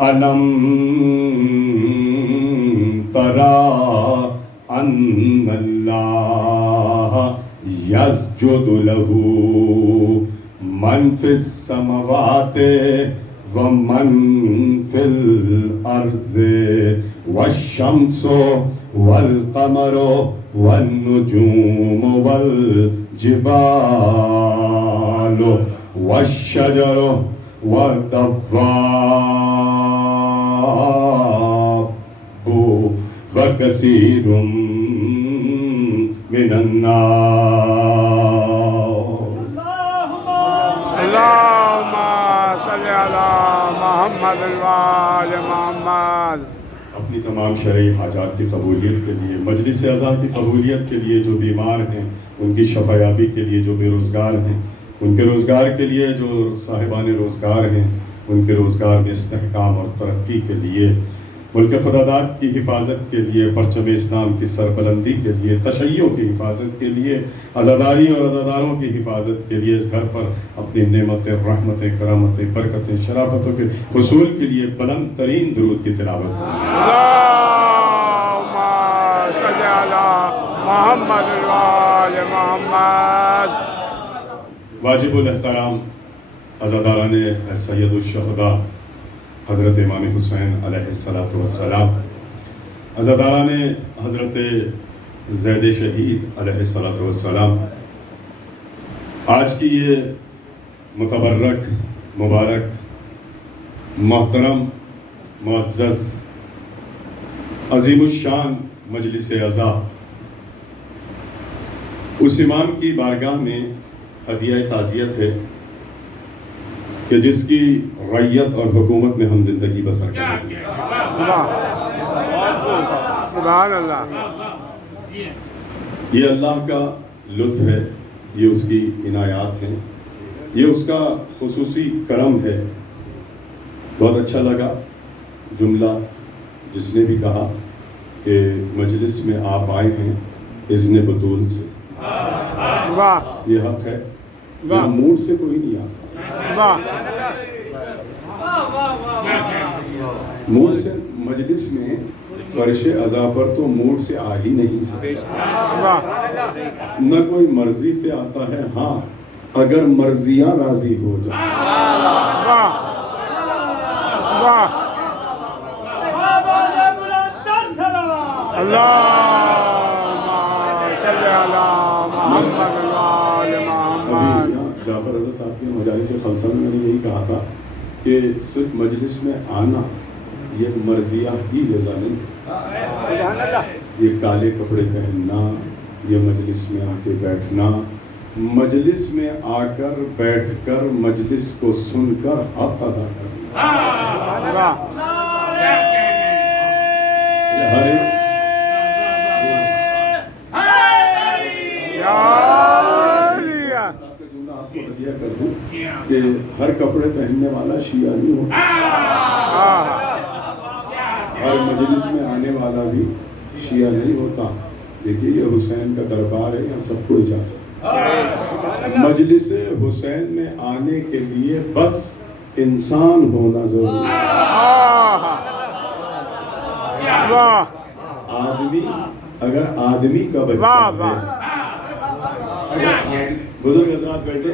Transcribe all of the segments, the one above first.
ألم ترى أن الله يسجد له من في السماوات ومن في الأرض والشمس والقمر والنجوم والجبال والشجر والدواب وكثير من الناس. اللهم صل على محمد وآل محمد. اپنی تمام شرعی حاجات کی قبولیت کے لیے، مجلس اعزاز کی قبولیت کے لیے، جو بیمار ہیں ان کی شفا یابی کے لیے، جو بے روزگار ہیں ان کے روزگار کے لیے، جو صاحبان روزگار ہیں ان کے روزگار میں استحکام اور ترقی کے لیے، ملک خدا داد کی حفاظت کے لیے، پرچم اسلام کی سربلندی کے لیے، تشیع کی حفاظت کے لیے، عزاداری اور عزاداروں کی حفاظت کے لیے، اس گھر پر اپنی نعمتیں، رحمتیں، کرامتیں، برکتیں، شرافتوں کے حصول کے لیے بلند ترین درود کی تلاوت فرمائیں. اللهم صل على محمد وآل محمد. واجب الاحترام عزاداران سید الشہداء حضرت امام حسین علیہ السلام، عزاداران حضرت زید شہید علیہ السلام، آج کی یہ متبرک، مبارک، محترم، معزز، عظیم الشان مجلس عزا اس امام کی بارگاہ میں ہدیہ تعزیت ہے کہ جس کی رعیت اور حکومت میں ہم زندگی بسر کریں. سبحان اللہ. یہ اللہ کا لطف ہے، یہ اس کی عنایات ہیں، یہ اس کا خصوصی کرم ہے. بہت اچھا لگا جملہ جس نے بھی کہا کہ مجلس میں آپ آئے ہیں اذن بطول سے. یہ حق ہے، یہ موڈ سے کوئی نہیں آتا. موڈ سے مجلس میں فرش عزا پر تو موڈ سے آ ہی نہیں سکتا، نہ کوئی مرضی سے آتا ہے. ہاں اگر مرضیاں راضی ہو جائیں. جعفر رضا صاحب کے مجالس خمسہ میں نے یہی کہا تھا کہ صرف مجلس میں آنا یہ مرضیہ ہی رضا نہیں، یہ کالے کپڑے پہننا، یہ مجلس میں آ کے بیٹھنا، مجلس میں آ کر بیٹھ کر مجلس کو سن کر حق ادا کرنا. ہر ایک ہدیہ کر دوں کہ ہر کپڑے پہننے والا شیعہ نہیں ہوتا، ہر مجلس میں آنے والا بھی شیعہ نہیں ہوتا. دیکھیے یہ حسین کا دربار ہے، یہاں سب کو اجازت. مجلس حسین میں آنے کے لیے بس انسان ہونا ضروری ہے. آدمی اگر آدمی کا بچہ ہے، بزرگ حضرات بیٹھے،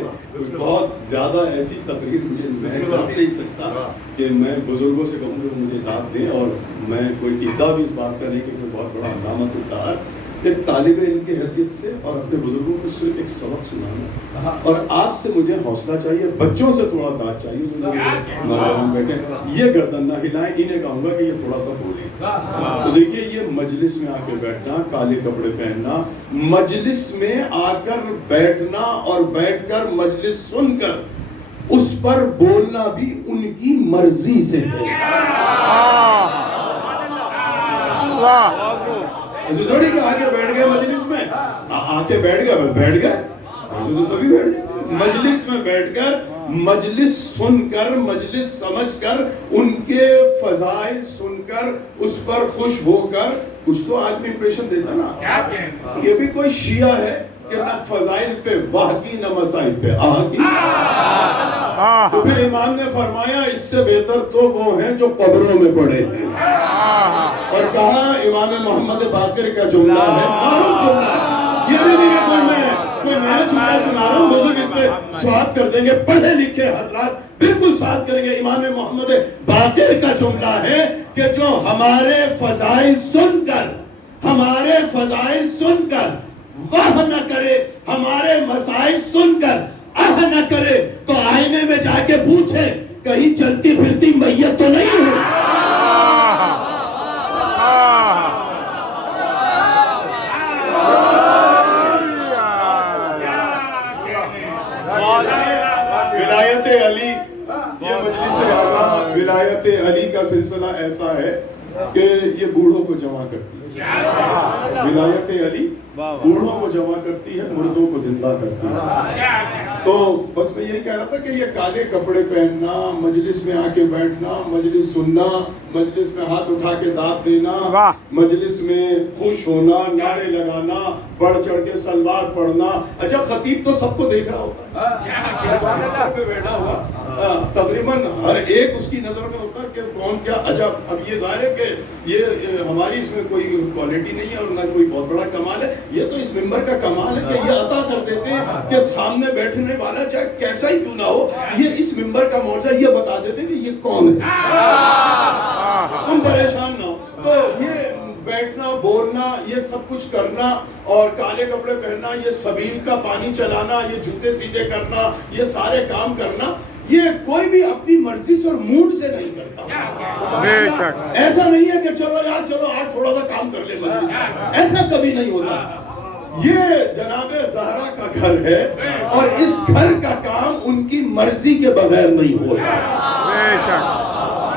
بہت زیادہ ایسی تقریر مجھے میں کر نہیں سکتا کہ میں بزرگوں سے کہوں کہ مجھے داد دیں، اور میں کوئی ادعا بھی اس بات کا نہیں کہ میں بہت بڑا علامت الدار، ایک طالب علم کی حیثیت سے اور اپنے بزرگوں کو صرف ایک سبق سنانا. اور آپ سے مجھے حوصلہ چاہیے، بچوں سے تھوڑا داد چاہیے جو نوجوان بیٹھے یہ گردن نہ ہلائیں. انہیں کہوں گا کہ یہ تھوڑا سا بولیں. تو دیکھیے یہ مجلس میں آ کے بیٹھنا، کالے کپڑے پہننا، مجلس میں آ کر بیٹھنا اور بیٹھ کر مجلس سن کر اس پر بولنا بھی ان کی مرضی سے ہے. ایسے تھوڑی کہ آگے بیٹھ گئے مجلس میں، آ کے بیٹھ گئے بس بیٹھ گئے، ایسے تو سبھی بیٹھ جاتے ہیں. مجلس میں بیٹھ کر مجلس سن کر، مجلس سمجھ کر، ان کے فضائل سن کر، اس پر خوش ہو کر کچھ تو آدمی امپریشن دیتا نا. یہ بھی کوئی شیعہ ہے کہ نہ فضائل پہ واہ کی نہ مسائل پہ آہ کی. تو پھر امام نے فرمایا اس سے بہتر تو وہ ہیں جو قبروں میں پڑے ہیں. اور کہا امام محمد باقر کا جملہ ہے، معروف جملہ ہے، یہ نہیں کہ کوئی نیا جملہ سنا رہا ہوں. بزرگ اس پہ سواد کر دیں گے، پڑھے لکھے حضرات بالکل ساتھ کریں گے. امام محمد باقر کا جملہ ہے کہ جو ہمارے فضائل سن کر واہ نہ کرے، ہمارے مسائل سن کر آہ نہ کرے، تو آئینے میں جا کے پوچھے کہیں چلتی پھرتی میت تو نہیں ہوں. ولایت علی، یہ مجلس اعلیٰ ولایت علی کا سلسلہ ایسا ہے کہ یہ بوڑھوں کو جمع کرتی ہے. ولایت علی بوڑھوں کو جمع کرتی ہے، مردوں کو زندہ کرتی ہے. تو بس میں یہی کہہ رہا تھا کہ یہ کالے کپڑے پہننا، مجلس میں آ کے بیٹھنا، مجلس سننا، مجلس میں ہاتھ اٹھا کے داد دینا، مجلس میں خوش ہونا، نعرے لگانا، بڑھ چڑھ کے سلوات پڑھنا. اچھا خطیب تو سب کو دیکھ رہا ہوتا ہے، پہ بیٹھا ہوا تقریباً ہر ایک اس کی نظر میں ہوتا ہے کہ کون کیا. اچھا اب یہ ظاہر ہے کہ یہ ہماری اس میں کوئی کوالٹی نہیں ہے اور نہ کوئی بہت بڑا کمال ہے. یہ تو اس ممبر کا کمال ہے کہ یہ عطا کر دیتے ہیں کہ سامنے بیٹھنے والا چاہے کیسا ہی کیوں نہ ہو، یہ اس ممبر کا معجزہ یہ بتا دیتے کہ یہ کون ہے. تم پریشان نہ ہو. تو یہ بیٹھنا، بولنا، یہ سب کچھ کرنا اور کالے کپڑے پہننا، یہ سبیل کا پانی چلانا، یہ جوتے سیدھے کرنا، یہ سارے کام کرنا، یہ کوئی بھی اپنی مرضی سے اور موڈ سے نہیں کرتا. ایسا نہیں ہے کہ چلو یار چلو آج تھوڑا سا کام کر لے مجلس، ایسا کبھی نہیں ہوتا. یہ جناب زہرا کا گھر ہے اور اس گھر کا کام ان کی مرضی کے بغیر نہیں ہوتا.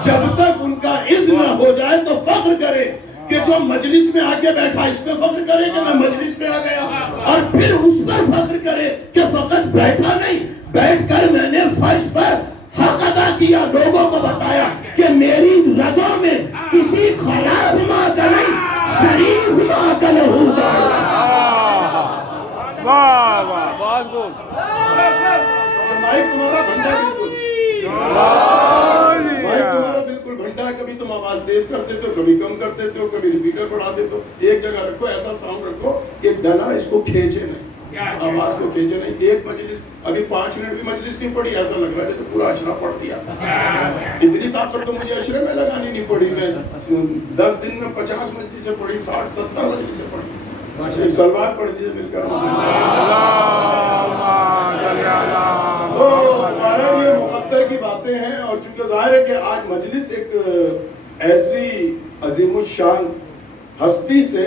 جب تک ان کا اذن نہ ہو جائے تو فخر کرے کہ جو مجلس میں آ کے بیٹھا، اس پہ فخر کرے کہ میں مجلس میں آ گیا، اور پھر اس پر فخر کرے کہ فقط بیٹھا نہیں، بیٹھ کر میں نے فرش پر حق ادا کیا، لوگوں کو بتایا کہ میری رگوں میں کسی خلاف ماں کا نہیں، شریف ماں کا لہو بہہ رہا ہے. واہ واہ بہت خوب. مائک تمہارا بھنڈا بالکل بھنڈا ہے. کبھی تم آواز تیز کر دیتے ہو، کبھی کم کر دیتے ہو، کبھی ریپیٹر بڑھا دیتے ہو. ایک جگہ رکھو، ایسا ساؤنڈ رکھو کہ ڈنا اس کو کھینچے نہیں، آواز کو کھینچے نہیں. ایک مجلس ابھی 5 منٹ بھی مجلس نہیں پڑی، ایسا لگ رہا ہے کہ پورا اشرا پڑھ دیا. اتنی طاقت تو مجھے اشرے میں لگانی نہیں پڑی. میں 10 دن میں 50 مجلسیں پڑھی، 60-70 مجلسیں پڑھی. ایک سلوات پڑھ دیجیے مل کر. تو ہمارا یہ مقدر کی باتیں ہیں، اور چونکہ ظاہر ہے کہ آج مجلس ایک ایسی عظیم الشان ہستی سے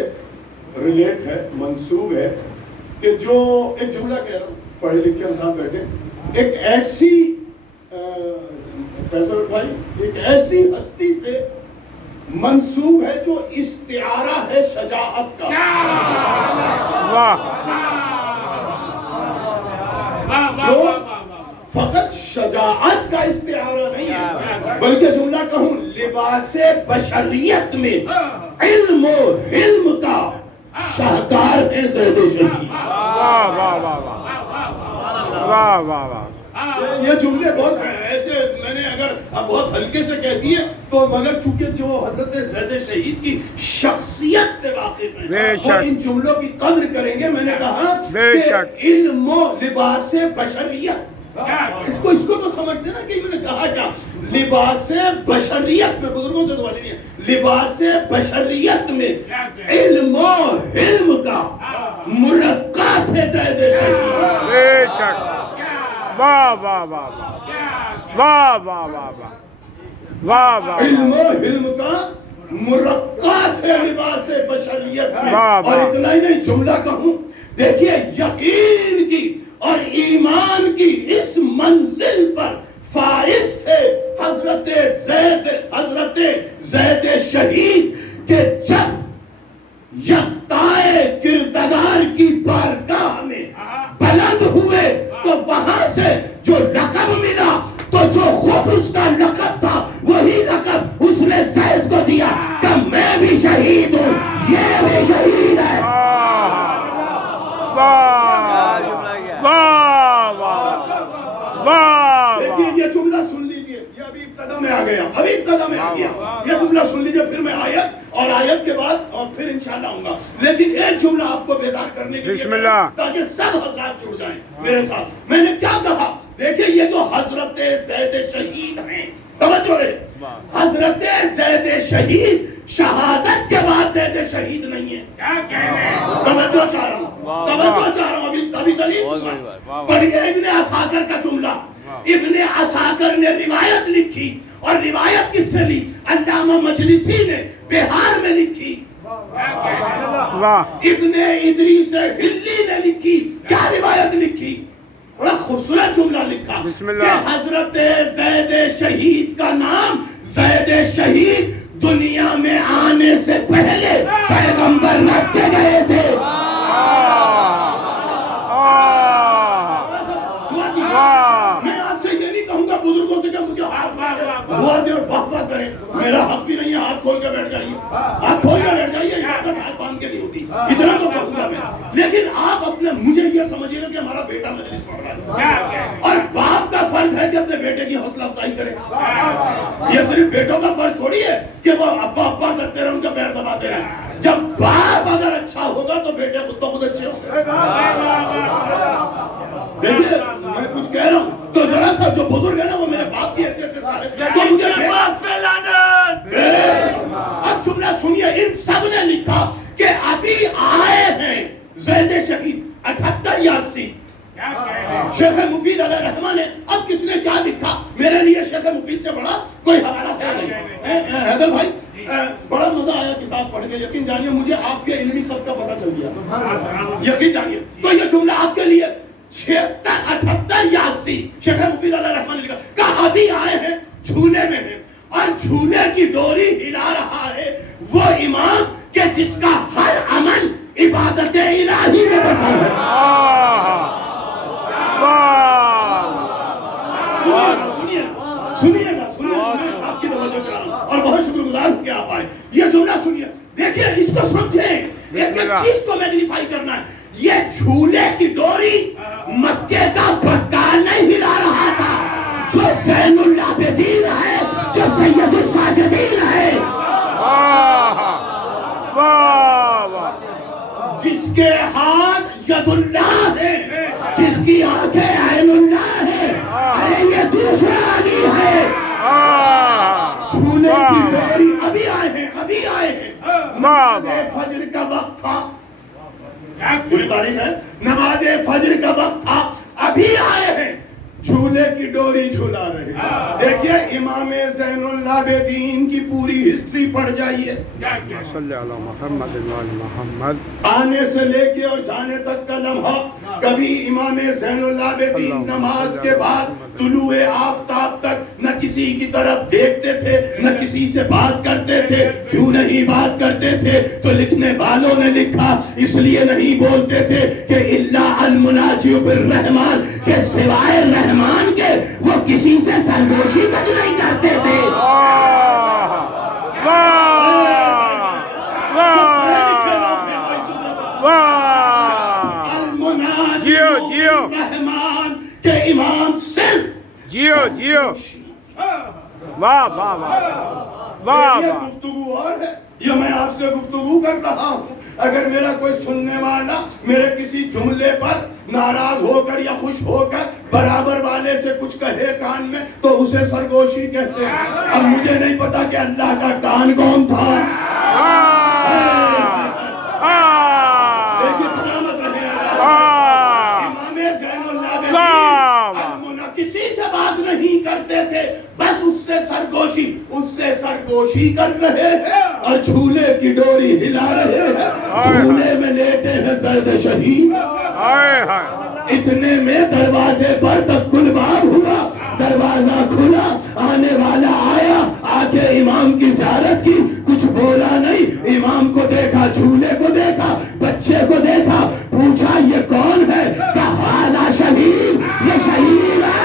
ریلیٹ ہے، منسوب ہے کہ جو ایک جملہ کہہ رہا ہوں، پڑھے لکھے حضرات بیٹھے، ایک ایسی فیصل بھائی، ایک ایسی ہستی سے منسوب ہے جو استعارہ ہے شجاعت کا. جو فقط شجاعت کا استعارہ نہیں ہے، بلکہ جملہ کہوں لباس بشریت میں علم و حلم کا شاہکار ہے زید شہید. واہ واہ واہ واہ واہ واہ. یہ جملے بہت ایسے میں نے اگر بہت ہلکے سے کہہ دیے تو، مگر چونکہ جو حضرت زید شہید کی شخصیت سے واقف ہیں وہ ان جملوں کی قدر کریں گے. میں نے کہا کہ علم و لباس بشریت، اس کو تو سمجھتے نا کہ میں نے کہا کیا، لباس بشریت میں، بزرگوں سے دعا نہیں ہے، لباس بشریت میں علم و حلم کا مرقعات ہے زید شہید. بے شک. واہ واہ واہ واہ واہ واہ واہ واہ. علم و حلم کا مرقعات ہے لباس بشریت میں. اور اتنا ہی نہیں، جملہ کہوں، دیکھیے یقین کی اور ایمان کی اس منزل پر فائز تھے حضرت زید شہید کہ جب یکتائے کردگار کی بارگاہ میں بلند ہوئے تو وہاں سے جو لقب ملا، تو جو خود اس کا لقب تھا وہی لقب اس نے زید کو دیا کہ میں بھی شہید ہوں، یہ بھی شہید ہے. واہ کیا. یہ جملہ سن لیجئے, پھر میں آیت اور آیت کے بعد اور پھر انشاءاللہ آؤں گا. لیکن ایک جملہ آپ کو بیدار کرنے کے بسم لیے اللہ, تاکہ سب حضرات جڑ جائیں میرے ساتھ. میں نے کیا کہا؟ دیکھیں یہ جو حضرت زید شہید ہیں, توجہ رہے, حضرت زید شہید شہادت کے بعد زید شہید نہیں ہے. توجہ چاہ رہا ہوں, توجہ چاہ رہا ہوں. ابھی دلیل پڑھیے ابن عساکر کا جملہ. ابن عساکر نے روایت لکھی, اور روایت کس سے لی؟ علامہ مجلسی نے بہار میں لکھی. ابن ادریس ہلی نے لکھی. کیا روایت لکھی؟ بڑا خوبصورت جملہ لکھا کہ حضرت زید شہید کا نام زید شہید دنیا میں آنے سے پہلے پیغمبر رکھے گئے تھے. میں آپ سے یہ نہیں کہوں گا بزرگوں سے کہ مجھے دعا دے اور واہ واہ کریں, میرا حق بھی نہیں ہے. ہاتھ کھول کے بیٹھ جائیے, ہاتھ کھول کے بیٹھ جائیے. عبادت ہاتھ باندھ کے نہیں ہوتی, اتنا تو کہوں گا میں. لیکن آپ اپنے مجھے یہ سمجھیے گا کہ ہمارا بیٹا مجلس پڑھ رہا ہے, اور باپ کا فرض ہے کہ اپنے بیٹے کی حوصلہ افزائی کرے. یہ صرف بیٹوں کا فرض تھوڑی ہے کہ وہ ابا ابا کرتے رہے, ان کا پیر دباتے رہے. جب باپ اگر اچھا ہوگا تو بیٹے خود بخود اچھے ہوں گے. دیکھیے میں کچھ کہہ رہا ہوں تو ذرا سا جو بزرگ ہے نا وہ میرے باپ کی حیثیت سے سارے تو مجھے اب جملہ سنیے. ان سب نے لکھا کہ ابھی آئے ہیں زید شہید 78 شیخ مفید علیہ الرحمہ نے. اب کس نے کیا لکھا؟ میرے لیے شیخ مفید سے بڑا کوئی حوالہ ہے نہیں. حیدر بھائی بڑا مزہ آیا کتاب پڑھ کے, یقین جانیے مجھے آپ کے علمی خط کا پتہ چل گیا, یقین جانیے. تو یہ جملہ آپ کے لیے 76 78 80 شیخ مفید علیہ الرحمہ نے لکھا کہ ابھی آئے ہیں, جھولے میں ہیں, اور جھولے کی ڈوری ہلا رہا ہے وہ امام کہ جس کا ہر عمل عبادت الہی میں بسا ہے. سنیے گا, آپ کی توجہ چاہ رہا ہوں اور بہت شکر گزار ہوں کہ آپ آئے. یہ جملہ سنیے, دیکھیے اس کو سمجھیں. ایک چیز کو میگنیفائی کرنا ہے. یہ جھولے کی ڈوری مکے کا پکا نہیں ہلا رہا تھا, جو زین العابدین ہے, جو سید الساجدین ہے, جس کے ہاتھ ید اللہ ہے, جس کی آنکھیں عین اللہ ہے. ارے یہ دوسرا علی ہے. جھولے کی ڈوری ابھی آئے ہیں, ابھی آئے ہیں. نماز فجر کا وقت تھا, پوری تاریخ ہے, نماز فجر کا وقت تھا, ابھی آئے ہیں, جھولے کی ڈوری جھولا رہے. دیکھیے امام زین العابدین کی پوری ہسٹری پڑھ جائیے, صلی اللہ محمد محمد, آنے سے لے کے اور جانے تک کا لمحہ. کبھی امام زین العابدین نماز کے بعد طلوع آفتاب تک نہ کسی کی طرف دیکھتے تھے, نہ کسی سے بات کرتے تھے. کیوں نہیں بات کرتے تھے؟ تو لکھنے والوں نے لکھا اس لیے نہیں بولتے تھے کہ الا المناجی بالرحمن, کہ سوائے رحمان کے وہ کسی سے سرگوشی تک نہیں کرتے تھے. رحمان کے امام صرف جیو جیو, واہ واہ واہ واہ. گفتگو اور ہے, یہ میں آپ سے گفتگو کر رہا ہوں. اگر میرا کوئی سننے والا میرے کسی جملے پر ناراض ہو کر یا خوش ہو کر برابر والے سے کچھ کہے کان میں تو اسے سرگوشی کہتے ہیں. اب مجھے نہیں پتا کہ اللہ کا کان کون تھا. لیکن سلامت رہے. امام زین العابدین کسی سے بات نہیں کرتے تھے, بس اس سے سرگوشی کر رہے ہیں اور جھولے کی ڈوری ہلا رہے ہیں. جھولے میں لیٹے ہیں زید شہید. اتنے میں دروازے پر تک کلباب ہوا, دروازہ کھلا, آنے والا آیا, آ کے امام کی زیارت کی, کچھ بولا نہیں. امام کو دیکھا, جھولے کو دیکھا, بچے کو دیکھا, پوچھا یہ کون ہے؟ کہا ھذا شہید, یہ شہید ہے.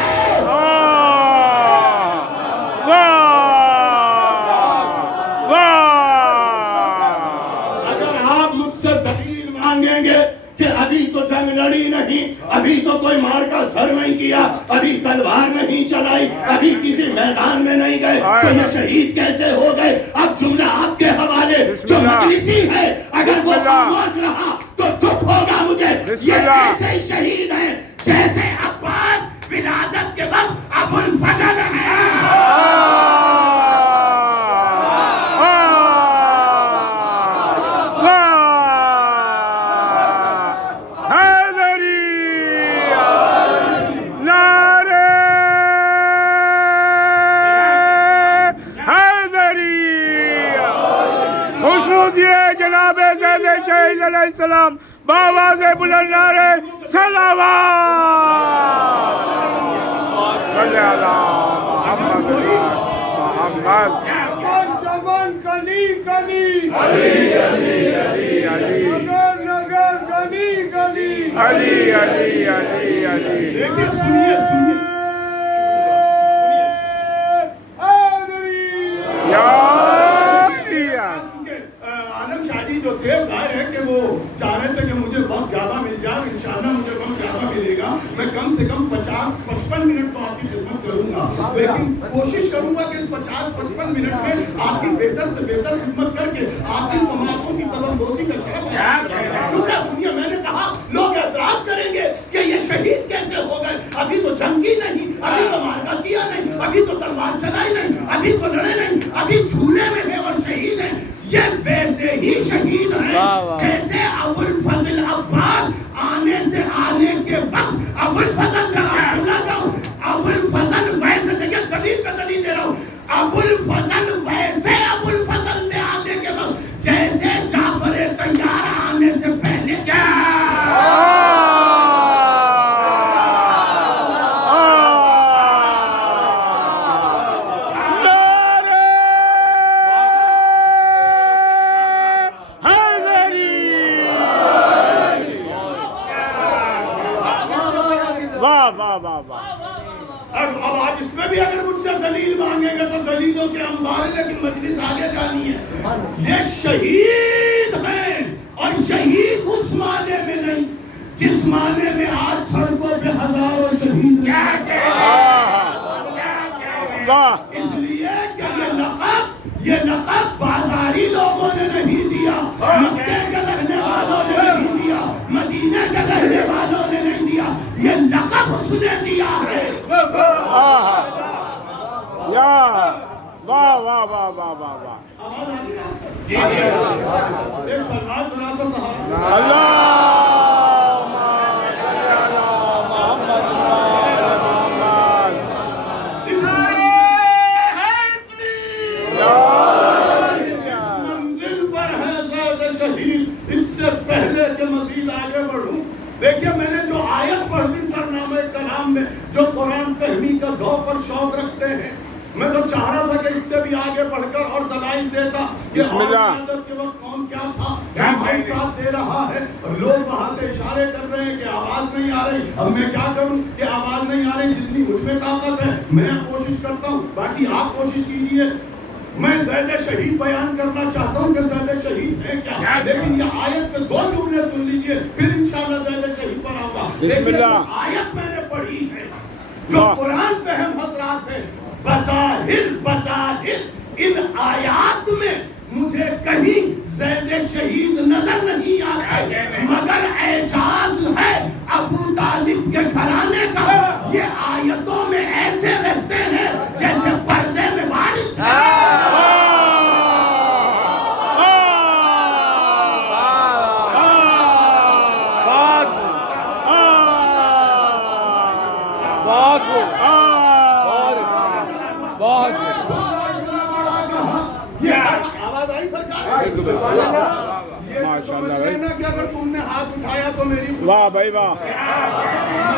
اگر آپ مجھ سے دلیل مانگیں گے کہ ابھی تو جنگ لڑی نہیں, ابھی تو کوئی مار کا سر نہیں کیا, ابھی تلوار نہیں چلائی, ابھی کسی میدان میں نہیں گئے, تو یہ شہید کیسے ہو گئے؟ اب جملہ آپ کے حوالے, جو مجلسی ہے اگر وہ خاموش رہا تو دکھ ہوگا مجھے. یہ ایسے شہید ہیں جیسے عباس ولادت کے وقت ابو الفضل ہے. جناب زید شہید علیہ السلام بآواز بلند نعرے صلوات صلی اللہ محمد محمد. جوان کلی کلی علی علی علی علی, نگر نگر گلی گلی علی علی علی علی. دیکھیے سنیے سنیے جو تھے, ظاہر ہے کہ وہ چاہ رہے تھے کہ مجھے وقت زیادہ مل جائے, انشاءاللہ مجھے وقت زیادہ ملے گا, میں کم سے کم 50-55 منٹ تو آپ کی خدمت کروں گا, لیکن کوشش کروں گا کہ اس 50-55 منٹ میں آپ کی بہتر سے بہتر خدمت کر کے آپ کی سماعتوں کی قدم بوسی کا شرف حاصل. چونکہ سنیے, میں نے کہا لوگ اعتراض کریں گے کہ یہ شہید کیسے ہو گئے, ابھی تو جنگی نہیں, ابھی تو مارکا کیا نہیں, ابھی تو تلوار چلائی نہیں, ابھی تو لڑے نہیں, ابھی جھولے میں ہیں اور شہید ہیں. یہ ویسے ہی شہید ہیں جیسے ابو الفضل عباس آنے سے آنے کے وقت ابو الفضل ابو الفضل ویسے دیکھیں, دلیل پہ دلیل دے رہا ہوں, ابو الفضل ویسے ابو الفضل نے آنے کے وقت جیسے جعفر طیارہ آنے سے پہلے کیا اب آج اس میں بھی اگر مجھ سے دلیل مانگیں گے تو دلیلوں کے انبار ہیں, لیکن مجلس آگے جانی ہے. یہ شہید ہیں, اور شہید اس معنی میں نہیں جس معنی میں آج سڑکوں پہ ہزاروں شہید ہیں. اس لیے کہ یہ لقب بازاری لوگوں نے نہیں دیا, مکے کے رہنے والوں نے نہیں دیا, مدینے کے رہنے والوں نے نہیں دیا, یہ لقب اس نے دیا ہے. واہ واہ واہ واہ واہ واہ. منزل پر ہے زیادہ شہید, اس سے پہلے کہ مزید آگے بڑھوں, دیکھیے میں نے جو آیت پڑھ دی سرنامہ کلام میں, جو قرآن فہمی کا ذوق اور شوق رکھتے ہیں, میں تو چاہ رہا تھا کہ اس سے بھی آگے بڑھ کر اور دلائل دیتا کہ عادت کے وقت کون کیا تھا, ہمارے ساتھ دے رہا ہے, اور لوگ وہاں سے اشارے کر رہے ہیں کہ آواز نہیں آ رہی. اب میں کیا کروں کہ آواز نہیں آ رہی, جتنی مجھ میں طاقت ہے میں کوشش کرتا ہوں, باقی آپ کوشش کیجیے. میں زید شہید بیان کرنا چاہتا ہوں کہ زید شہید ہے کیا, لیکن یہ آیت پہ 2 جملے سن لیجئے, پھر انشاءاللہ زید شہید پر آؤں گا. لیکن آیت میں نے پڑھی ہے, جو قرآن فہم حضرات ہے, بظاہر ان آیات میں مجھے کہیں زید شہید نظر نہیں آتا, مگر اعجاز ہے ابو طالب کے گھرانے کا. یہ آیتوں میں ایسے رہتے ہیں جیسے پردے میں بارش ہے. آواز آئی سرکار؟ یہ سمجھ لینا کہ اگر تم نے ہاتھ اٹھایا تو میری واہ بھائی واہ.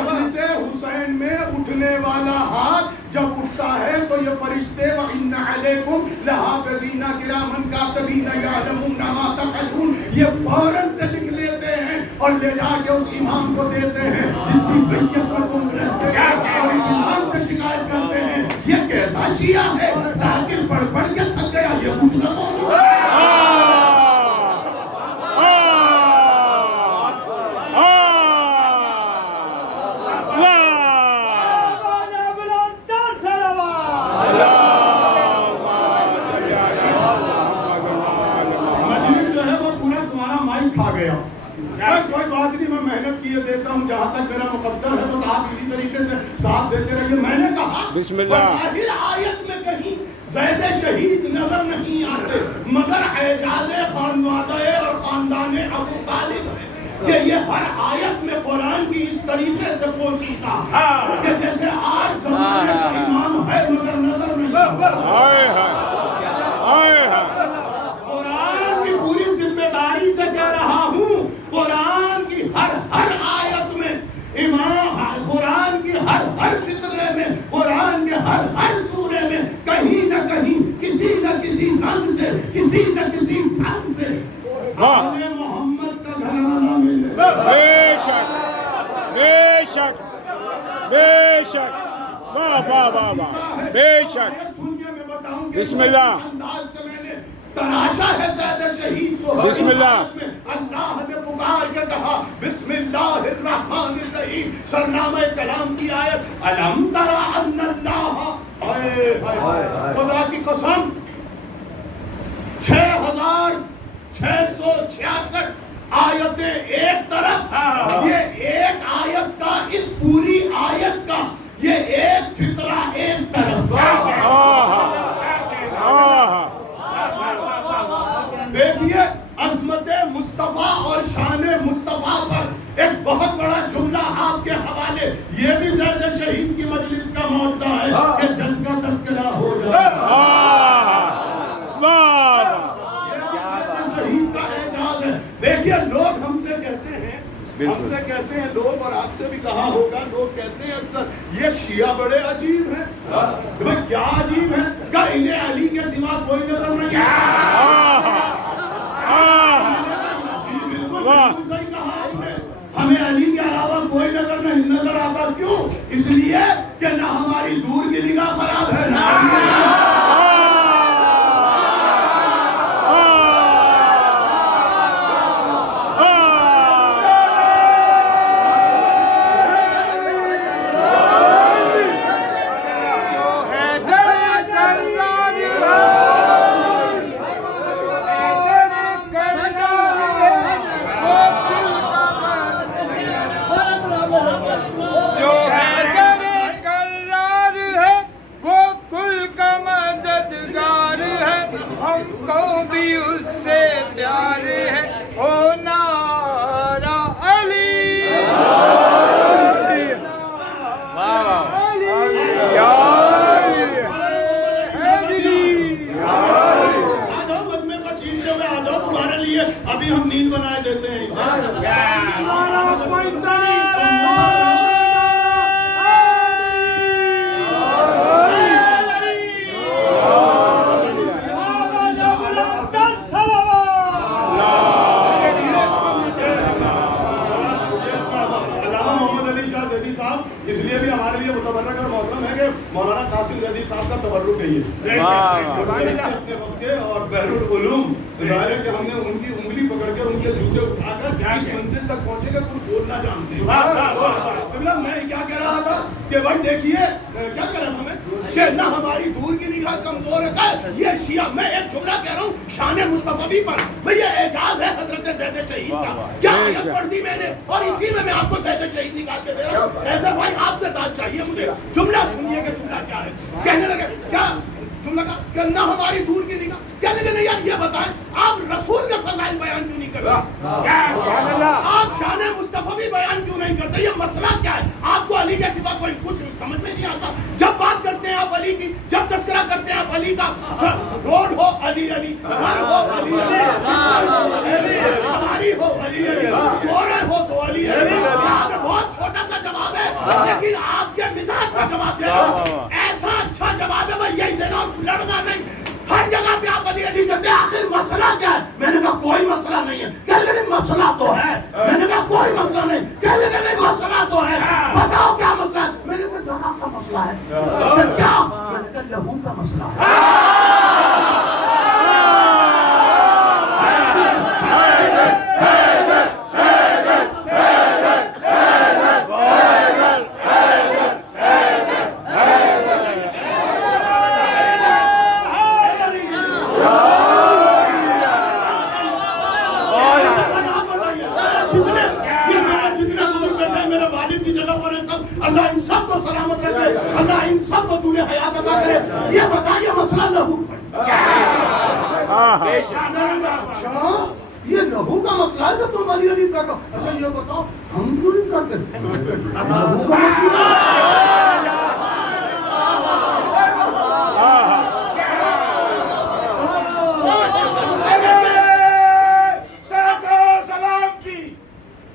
مجلس حسین میں اٹھنے والا ہاتھ جب اٹھتا ہے تو یہ فرشتے وَإِنَّ عَلَيْكُمْ لَحَافِظِينَ كِرَامًا كَاتِبِينَ يَعْلَمُونَ مَا تَفْعَلُونَ, یہ فوراً سے لکھ لیتے ہیں اور لے جا کے اس امام کو دیتے ہیں جس کی بیعت میں تم رہتے ہیں, اور اس امام سے شکایت کرتے ہیں یہ کیسا شیعہ ہے, ذاکر پڑھ پڑھ کے تھک گیا, یہ کچھ نہ ہو. لیے دیتا ہوں جہاں تک میرا مقدر ہے، بس آپ اسی طریقے سے ساتھ دیتے رہیے۔ میں نے کہا بسم اللہ۔ بظاہر آیت میں کہیں زید شہید نظر نہیں آتے، مگر اعجاز خانوادہ اور خاندان ابو طالب ہے کہ یہ ہر آیت میں قرآن کی اس طریقے سے پوشیدہ کہ جیسے آج زمانے کا امام ہے مگر نظر نہیں آتا۔ قرآن کی پوری ذمہ داری سے کہہ رہا ہوں، قرآن کی ہر آیت میں امام، قرآن کی ہر فطرے میں، قرآن کے ہر سورے میں کہیں نہ کہیں کسی نہ کسی رنگ سے، کسی نہ کسی ڈھنگ سے آل محمد کا گھرانہ ملے۔ بے شک بے شک بے شک، واہ واہ واہ واہ، بے شک۔ سنیے میں بتاؤں کہ بسم اللہ۔ انداز سے میں نے تراشا ہے زید شہید کو۔ بسم اللہ۔ اللہ نے پکار کے کہا بسم اللہ الرحمن الرحیم، سرنامہ کلام کی آیت الم تری ان اللہ، خدا کی قسم 6666 آیتیں ایک طرف، یہ ایک آیت کا، اس پوری آیت کا یہ ایک فطرہ ایک طرف۔ دیکھیے عظمت مصطفیٰ اور شان مصطفیٰ پر ایک بہت بڑا جملہ آپ کے حوالے، یہ بھی زید شہید کی مجلس کا معجزہ ہے کہ جلد کا تذکرہ ہو جائے۔ شہید کا اعجاز ہے۔ دیکھیے لوگ ہم سے کہتے ہیں لوگ، اور آپ سے بھی کہا ہوگا، لوگ کہتے ہیں اکثر یہ شیعہ بڑے عجیب ہیں۔ کیا عجیب ہے؟ کہ انہیں علی کے سوا کوئی نظر نہیں آتا۔ بالکل صحیح کہا آپ نے، ہمیں علی کے علاوہ کوئی نظر آتا۔ کیوں؟ اس لیے کہ نہ ہماری دور کی نگاہ خراب ہے، نہ ابھی ہم نیند بنائے دیتے ہیں۔ اس لیے بھی ہمارے لیے متبرک اور محترم ہے کہ مولانا قاسم زیدی صاحب کا تبرک کہیے اپنے وقت کے، اور بحر العلوم ظاہر ہے کہ ہم نے ان کی انگلی پکڑ کر ان کے جوتے اٹھا کر اس منزل تک پہنچے کہ کچھ بولنا جانتے ہیں۔ میں کیا کہہ رہا تھا کہ بھائی دیکھیے کیا کہہ رہا تھا میں کہ نہ ہماری دور کی نگاہ کمزور ہے، یہ شیعہ، میں ایک جملہ کہہ رہا ہوں شان مصطفی پر، بھئی یہ اعجاز ہے حضرت زید شہید کا۔ کیا آیت پڑھ دی میں نے، اور اسی میں آپ کو زید شہید نکال کے دے رہا ہوں۔ ایسا بھائی آپ سے داد چاہیے مجھے، جملہ سنیے کہ جملہ کیا ہے۔ کہنے لگے کیا جملہ کا کہ نہ ہماری دور کی نگاہ، کہنے لگے نہیں یار یہ بتائیں آپ رسول کے فضائل بیان کیوں نہیں کرتے، آپ شان مصطفی بیان کیوں نہیں کرتے، یہ مسئلہ کیا ہے؟ آپ کو علی کے سوا کوئی کچھ سمجھ میں نہیں آتا۔ جب بات کرتے ہیں آپ علی کی، جب تذکرہ کرتے ہیں آپ علی کا، روڈ ہو علی علی، گھر ہو علی علی، سواری ہو علی علی، سورے ہو تو علی علی۔ بہت چھوٹا سا جواب ہے لیکن آپ کے مزاج کا جواب دے رہا ہوں، ایسا اچھا جواب ہے بھائی، یہی دینا اور لڑنا نہیں۔ ہر جگہ پہ آپ علی علی کہتے ہیں، آخر مسئلہ کیا ہے؟ میں نے کہا کوئی مسئلہ نہیں ہے۔ کہنے لگے مسئلہ تو ہے۔ میں نے کہا کوئی مسئلہ نہیں۔ کہنے لگے نہیں مسئلہ تو ہے، بتاؤ کیا مسئلہ ہے؟ میں نے کہا ذرا سا مسئلہ ہے۔ کیا؟ میں نے کہا لہو کا مسئلہ ہے۔ اچھا یہ لہو کا مسئلہ ہے کہ تم علی علی کر رہا. اچھا یہ بتاؤ ہم کیوں نہیں کرتے لہو کا مسئلہ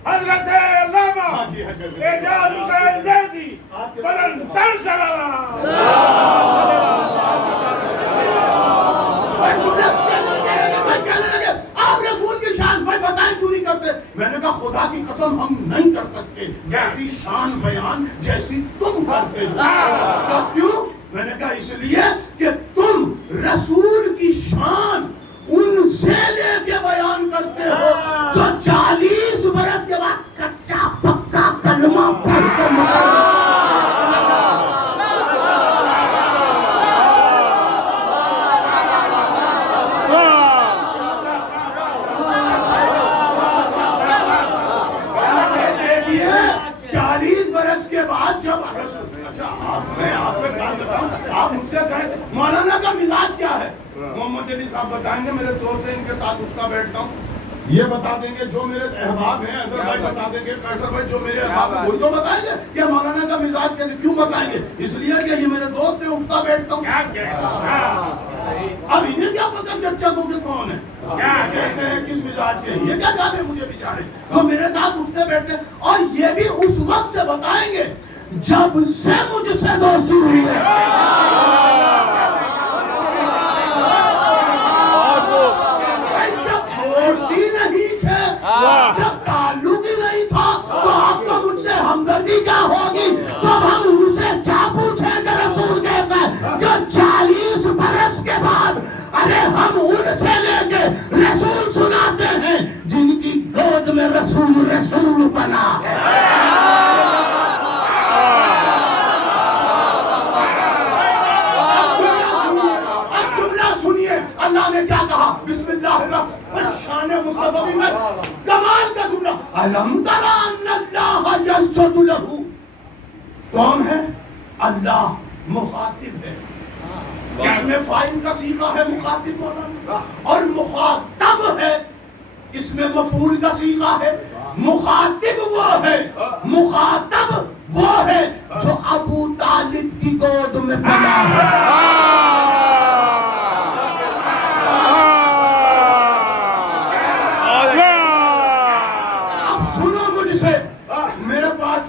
حضرت علامہ اعجاز حسین زیدی برندر سلام. آپ رسول کی شان بھائی بتائیں کیوں نہیں کرتے. میں نے کہا خدا کی قسم ہم نہیں کر سکتے ایسی شان بیان جیسی تم کرتے ہو. کیوں؟ میں نے کہا اس لیے کہ تم رسول کی شان ان سے لے کے بیان کرتے ہو جو 40 برس کے بعد کچا پکا کلمہ پڑھ کر دیکھیے 40 برس کے بعد جب میں آپ کو بات بتاؤں آپ مجھ سے کہیں مولانا کا مزاج کیا ہے. محمد علی صاحب بتائیں گے میرے دوست ہیں ان کے ساتھ اٹھتا بیٹھتا ہوں یہ بتا دیں گے جو میرے احباب ہیں. اگر بھائی بتا دیں گے قیصر بھائی جو میرے احباب ہیں وہی تو بتائیں گے کہ مولانا کا مزاج کیسے. کیوں بتائیں گے؟ اس لیے کہ یہ میرے دوست ہیں اٹھتا بیٹھتا ہوں. اب انہیں کیا پتا چرچا کو کہ کون ہے کیسے ہیں کس مزاج کے ہیں یہ کیا جانے مجھے بیچارے تو میرے ساتھ اٹھتے بیٹھتے. اور یہ بھی اس وقت سے بتائیں گے جب سے مجھ سے دوستی ہوئی ہے. جب تعلق ہی نہیں تھا تو آپ کو مجھ سے ہمدردی کیا ہوگی. تو ہم ان سے کیا پوچھیں کہ رسول کیسا ہے جو 40 برس کے بعد ارے ہم ان سے لے کے رسول سناتے ہیں جن کی گود میں رسول رسول بنا ہے. اللہ نے کیا کہا بسم اللہ الرحمن شان مصطفی میں کمال کا جملہ الم تر ان اللہ یسجد لہ. کون ہے؟ اللہ مخاطب ہے. اس میں فاعل کا صیغہ ہے مخاطب مولانا اور مخاطب ہے اس میں مفعول کا صیغہ ہے. مخاطب وہ ہے مخاطب وہ ہے جو ابو طالب کی گود میں پلا ہے.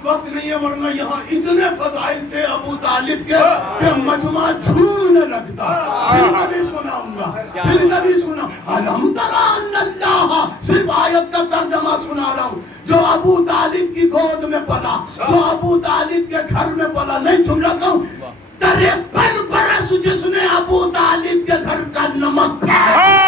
وقت نہیں ہے ورنہ یہاں اتنے فضائل تھے ابو طالب کے کہ مجمع جھومنے لگتا. پھر کبھی سناؤں گا پھر کبھی سنا الم تر ان اللہ صرف آیت کا ترجمہ سنا رہا ہوں جو ابو طالب کی گود میں پلا جو ابو طالب کے گھر میں پلا. نہیں سن رہا ہوں 53 برس جس نے ابو طالب کے گھر کا نمک کھایا.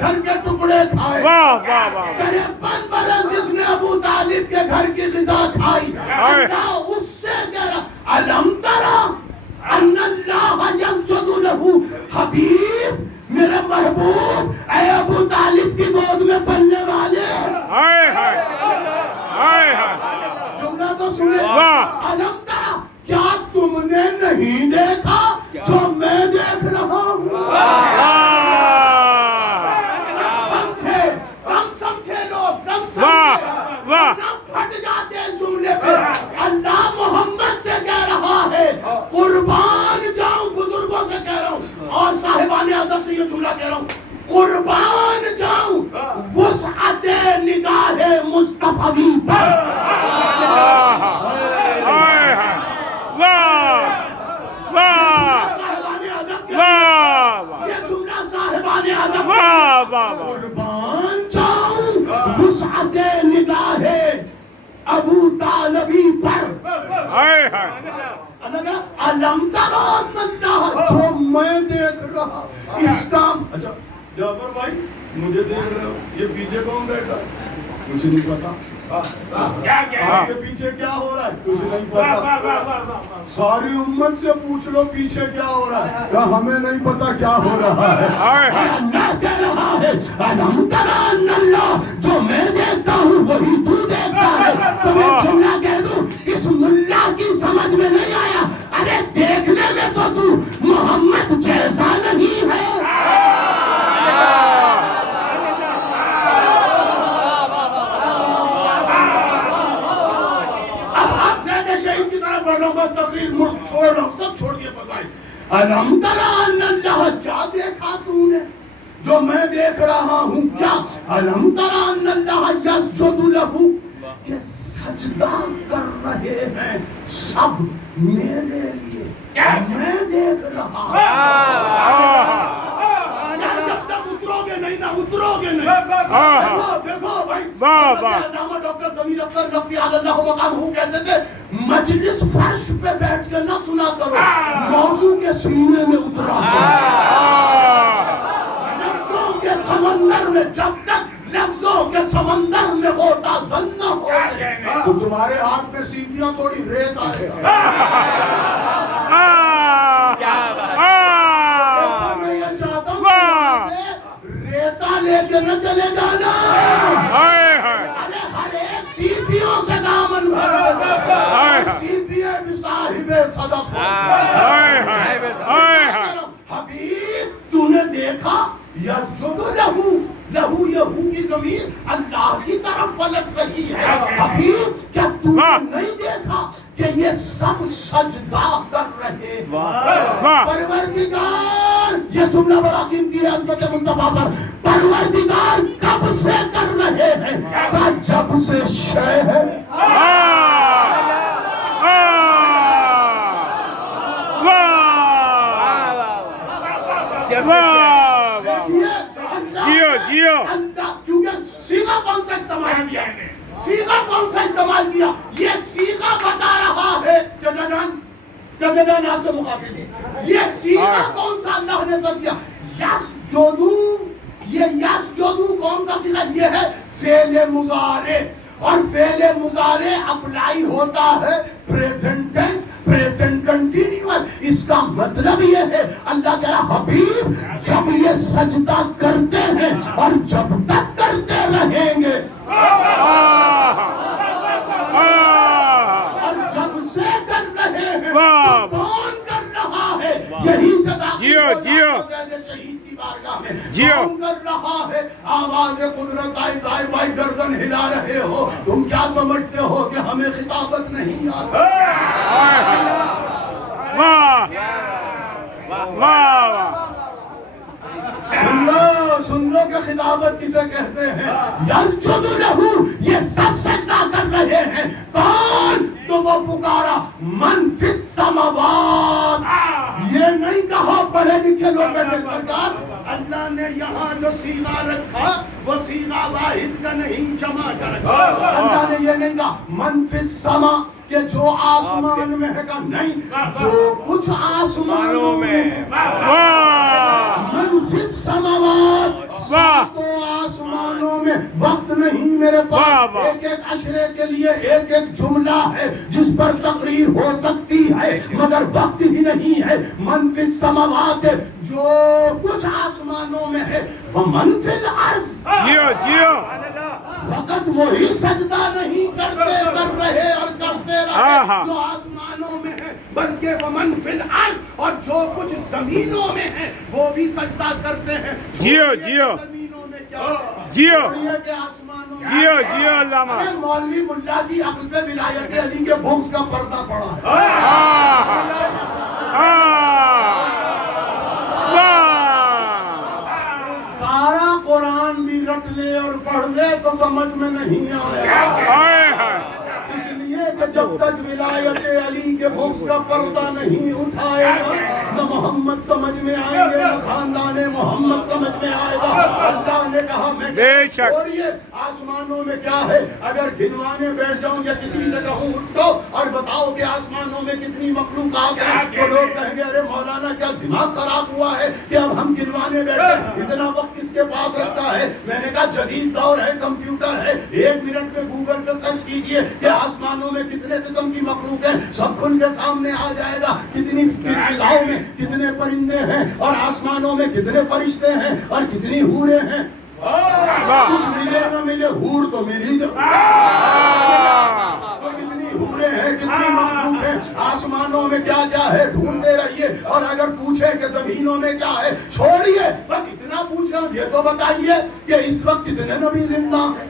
گھر کے ٹکڑے کھائے 53 برس جس نے ابو طالب کے گھر کی غذا کھائی. اللہ اس سے کہہ رہا الم تر ان اللہ یسجد لہ. حبیب میرے محبوب اے ابو طالب کی گود میں پلنے والے جملہ تو سنے. الم تر کیا تم نے نہیں دیکھا جو میں دیکھ رہا ہوں. پھٹ جاتے ہیں جملے پہ. اللہ محمد سے کہہ رہا ہے قربان جاؤں. بزرگوں سے کہہ رہا ہوں اور صاحبان ادب سے یہ جملہ کہہ رہا ہوں قربان جاؤں وسعت نگاہ مصطفی پر. یہ جملہ صاحبان ادب قربان جاؤں وسعت نگاہ ابو طالبی پر. علم تر ان اللہ جو میں دیکھ رہا اسلام. اچھا جعفر بھائی مجھے دیکھ رہے ہو یہ پیچھے کون بیٹھا مجھے نہیں پتا. آپ کے پیچھے کیا ہو رہا ہے تجھے نہیں پتا. ساری امت سے پوچھ لو پیچھے کیا ہو رہا ہے ہمیں نہیں پتا کیا ہو رہا ہے. اللہ کہہ رہا ہے الم تر ان اللہ جو میں دیکھتا ہوں وہی تو دیکھ پڑھ رہا ہوں بس تقریر ملک چھوڑ رہا ہوں سب چھوڑ دیے فضائل الم تر ان اللہ کیا دیکھا تو نے جو میں دیکھ رہا ہوں کیا الم تر ان اللہ یسجد لہ کہ سجدہ کر رہے ہیں سب میرے لیے میں دیکھ رہا ہوں جب تک اترو گے نہیں نا اترو گے نہیں دیکھو بھائی علامہ ڈاکٹر ضمیر اختر نقوی اللہ کو مقام ہوں کہتے تھے مجلس فرش پہ بیٹھ کے نہ سنا کرو موضوع کے سینے میں اترا لفظوں کے سمندر میں جب تک لفظوں کے سمندر میں ہوتا زن نہ ہو تو تمہارے ہاتھ میں سیپیاں تھوڑی ریت آئے گا میں یہ چاہتا ہوں ریتا لے کے نہ چلے جانا ارے ہر ایک سیپیوں سے دامن بھر سیپیے بھی صاحب صدف حبیب تو نے دیکھا یسجد لہو لہو یہو کی زمین اللہ کی طرف پلٹ رہی ہے حبیب کیا تو نے نہیں دیکھا کہ یہ سب سجدہ کر رہے پروردگار یہ جملہ بڑا قیمتی ہے عظمت مصطفیٰ پر پروردگار کب سے کر رہے ہیں کہ جب سے شے ہے جیو کیونکہ سیغہ کون سا استعمال کیا ہے سیغہ کون سا استعمال کیا یہ سیغہ بتا رہا ہے چچا جان آپ سے مخاطب ہے یہ سیغہ کون سا اللہ نے سب کیا یسجدو یہ یسجدو کون سا سیغہ یہ ہے فعل مضارع اور فعل مضارع اپلائی ہوتا ہے پریزنٹ ٹینس پریزنٹ کنٹینیوس اس کا مطلب یہ ہے اللہ کہہ رہا حبیب جب یہ سجدہ کرتے ہیں اور جب تک کرتے رہیں گے اور جب سے کر رہے ہیں تو کون کر رہا ہے یہی سے داخل شہید کی بارگاہ میں کون کر رہا ہے آواز قدرت آئی ظاہر بھائی گردن ہلا رہے ہو تم کیا سمجھتے ہو کہ ہمیں خطابت نہیں آتی سن لو کہ خطابت کسے کہتے ہیں یسجد لہو یہ سب سجدہ کر رہے ہیں کون تو وہ پکارا من فی السماوات یہ نہیں کہا پڑھے لکھے لوگوں نے سرکار اللہ نے یہاں جو سیغہ رکھا وہ سیغہ واحد کا نہیں جمع کا رکھا اللہ نے یہ نہیں کہا من فی السما کہ جو آسمان میں ہے کا نہیں جو کچھ آسمانوں میں من فی السماوات ساتوں آسمانوں میں وقت نہیں میرے پاس ایک ایک اشرے کے لیے ایک ایک جملہ ہے جس پر تقریر ہو سکتی ہے مگر وقت ہی نہیں ہے من فی السماوات جو کچھ آسمانوں میں ہے ومن فی الارض جیو فقط وہی سجدہ نہیں کرتے کر رہے اور کرتے رہے جو آسمانوں میں ہے بلکہ ومن فی الارض اور جو کچھ زمینوں میں ہے وہ بھی سجدہ کرتے ہیں جیو زمینوں میں کیا جیو علامہ مولوی ملا کی عقل پہ ولایت علی کے بغض کا پردہ پڑا ہے سارا قرآن بھی رٹ لے اور پڑھ لے تو سمجھ میں نہیں آیا اس لیے کہ جب تک ولایت علی کے بغض کا پردہ نہیں اٹھائے گا نہ محمد سمجھ میں آئیں گے نہ خاندان محمد سمجھ میں آئے گا اللہ نے کہا میں چھوڑیے آسمانوں میں کیا ہے اگر گنوانے بیٹھ جاؤں یا کسی سے کہوں اٹھو اور بتاؤ کہ آسمانوں میں کتنی مخلوقات ہیں تو لوگ کہیں گے ارے مولانا کیا دماغ خراب ہوا ہے کہ اب ہم گنوانے بیٹھے اتنا وقت کس کے پاس رکھتا ہے میں نے کہا جدید دور ہے کمپیوٹر ہے 1 منٹ میں گوگل پہ سرچ کیجئے کہ آسمانوں میں کتنے قسم کی مخلوق ہیں سب کھل کے سامنے آ جائے گا کتنی فضاؤں میں کتنے پرندے ہیں اور آسمانوں میں کتنے فرشتے ہیں اور کتنی حوریں ہیں کچھ ملے نہ ملے حور تو مل ہی جائے کتنی حوریں ہیں کتنی مخلوق ہیں آسمانوں میں کیا کیا ہے ڈھونڈتے رہیے اور اگر پوچھیں کہ زمینوں میں کیا ہے چھوڑیے بس اتنا پوچھ رہا ہوں یہ تو بتائیے کہ اس وقت کتنے نبی زندہ ہیں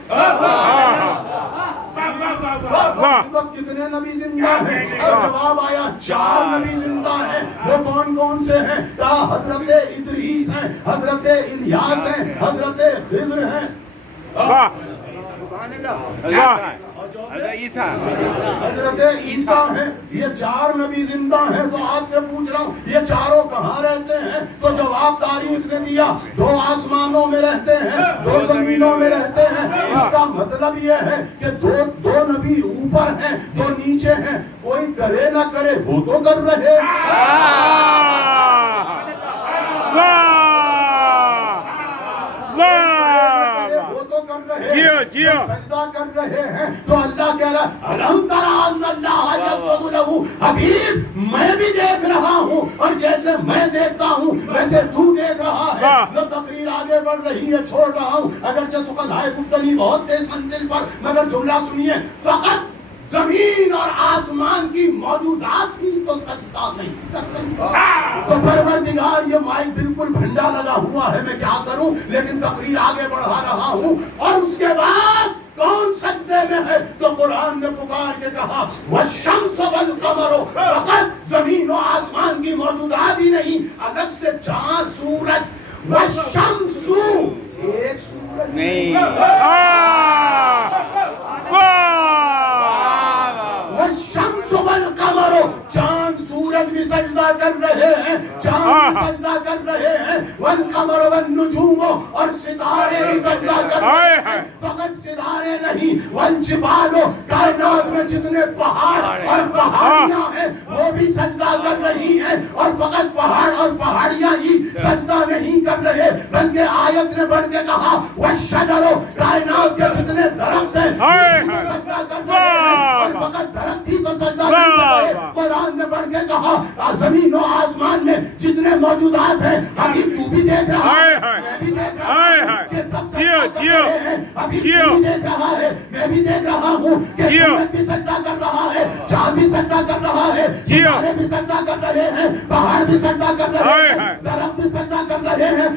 اس وقت کتنے نبی زندہ ہیں؟ جواب آیا 4 نبی زندہ ہیں. وہ کون کون سے ہیں؟ کہا حضرت ادریس ہیں، حضرت الیاس ہیں، حضرت خضر ہیں. واہ واہ حضرت عیسیٰ ہیں. یہ 4 نبی زندہ ہیں. تو آپ سے پوچھ رہا ہوں یہ چاروں کہاں رہتے ہیں؟ تو جواب تاریخ نے دیا 2 آسمانوں میں رہتے ہیں، 2 زمینوں میں رہتے ہیں. اس کا مطلب یہ ہے کہ دو نبی اوپر ہیں، 2 نیچے ہیں. کوئی کرے نہ کرے وہ تو کر رہے. وہ تو کر رہے ہیں، سجدہ کر رہے ہیں. تو اللہ کہہ رہا ہے الم تر ان اللہ یسجد لہ. حبیب میں بھی دیکھ رہا ہوں، اور جیسے میں دیکھتا ہوں ویسے تو دیکھ رہا ہے. جو تقریر آگے بڑھ رہی ہے چھوڑ رہا ہوں، اگرچہ سخنائے گفتگی بہت تیز منزل پر، مگر جملہ سنیے. فقط زمین اور آسمان کی موجودات ہی تو سجدہ نہیں کر رہی. تو پروردگار یہ مائک بالکل بھنڈا لگا ہوا ہے، میں کیا کروں؟ لیکن تقریر آگے بڑھا رہا ہوں. اور اس کے بعد کون سجدے میں ہے؟ تو قرآن نے پکار کے کہا والشمس والقمر. فقط زمین و آسمان کی موجودات ہی نہیں، الگ سے چاند سورج. والشمس ایک سورج نہیں. والشمس والقمر. چاند سورج بھی سجدہ کر رہے ہیں، چاند بھی سجدہ کر رہے ہیں. والقمر والنجوم. اور ستارے بھی سجدہ کر رہے ہیں. فقط ستارے نہیں، والجبال. کائنات میں جتنے پہاڑ اور پہاڑیاں ہیں وہ بھی سجدہ کر رہی ہیں. اور فقط پہاڑ اور پہاڑیاں ہی سجدہ نہیں کر رہے، بلکہ آیت نے بڑھ کے کہا والشجر. کائنات کے جتنے درخت ہیں سجدہ کر رہے ہیں. اور فقط درخت ہی تو سجدہ نہیں کر رہے. قرآن نے بڑھ کے کہا زمین و آسمان میں جتنے موجودات ہیں ابھی تو بھی دیکھ رہا ہے، میں بھی دیکھ رہا ہوں کہ سب سجدہ کر رہے ہیں. ابھی تو بھی دیکھ رہا ہے، میں بھی دیکھ رہا ہوں کہ سورج بھی سجدہ کر رہا ہے، چاند بھی سجدہ کر رہا ہے، ستارے بھی سجدہ کر رہے ہیں، پہاڑ بھی سجدہ کر رہے ہیں، درخت بھی سجدہ کر رہے ہیں.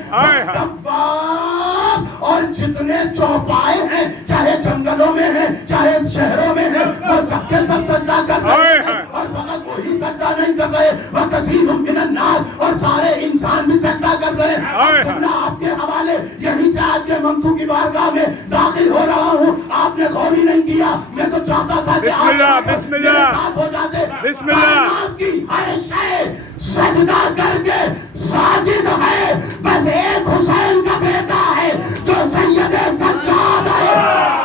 اور جتنے چوپائے ہیں چاہے جنگلوں میں ہیں چاہے شہروں میں ہیں وہ سب کے سب سجدہ کر رہے ہیں. اور فقط وہی سجدہ نہیں کر رہے، وَكَثِيرٌ مِّنَ النَّاسِ. اور سارے انسان بھی سجدہ کر رہے ہیں. سننا آپ کے حوالے یہیں سے آج کے منتو کی بارگاہ میں داخل ہو رہا ہوں. آپ نے غور ہی نہیں کیا، میں تو چاہتا تھا کہ آپ میرے ساتھ ہو جاتے. کائنات کی ہر شے سجدہ کر کے ساجد ہے، بس ایک حسین کا بیٹا ہے جو سید سجاد ہے.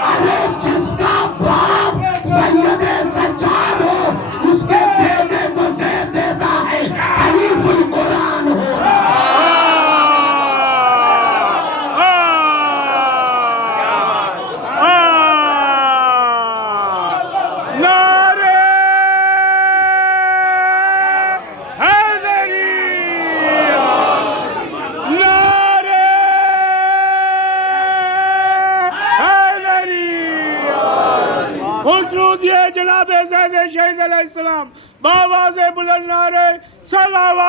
ارے جس کا باپ سید سجاد ہو اس کے بیٹے کو زید دیتا ہے حنیف القرآن ہو. جناب زید شہید علیہ السلام بآواز بلند نعرہ صلوات.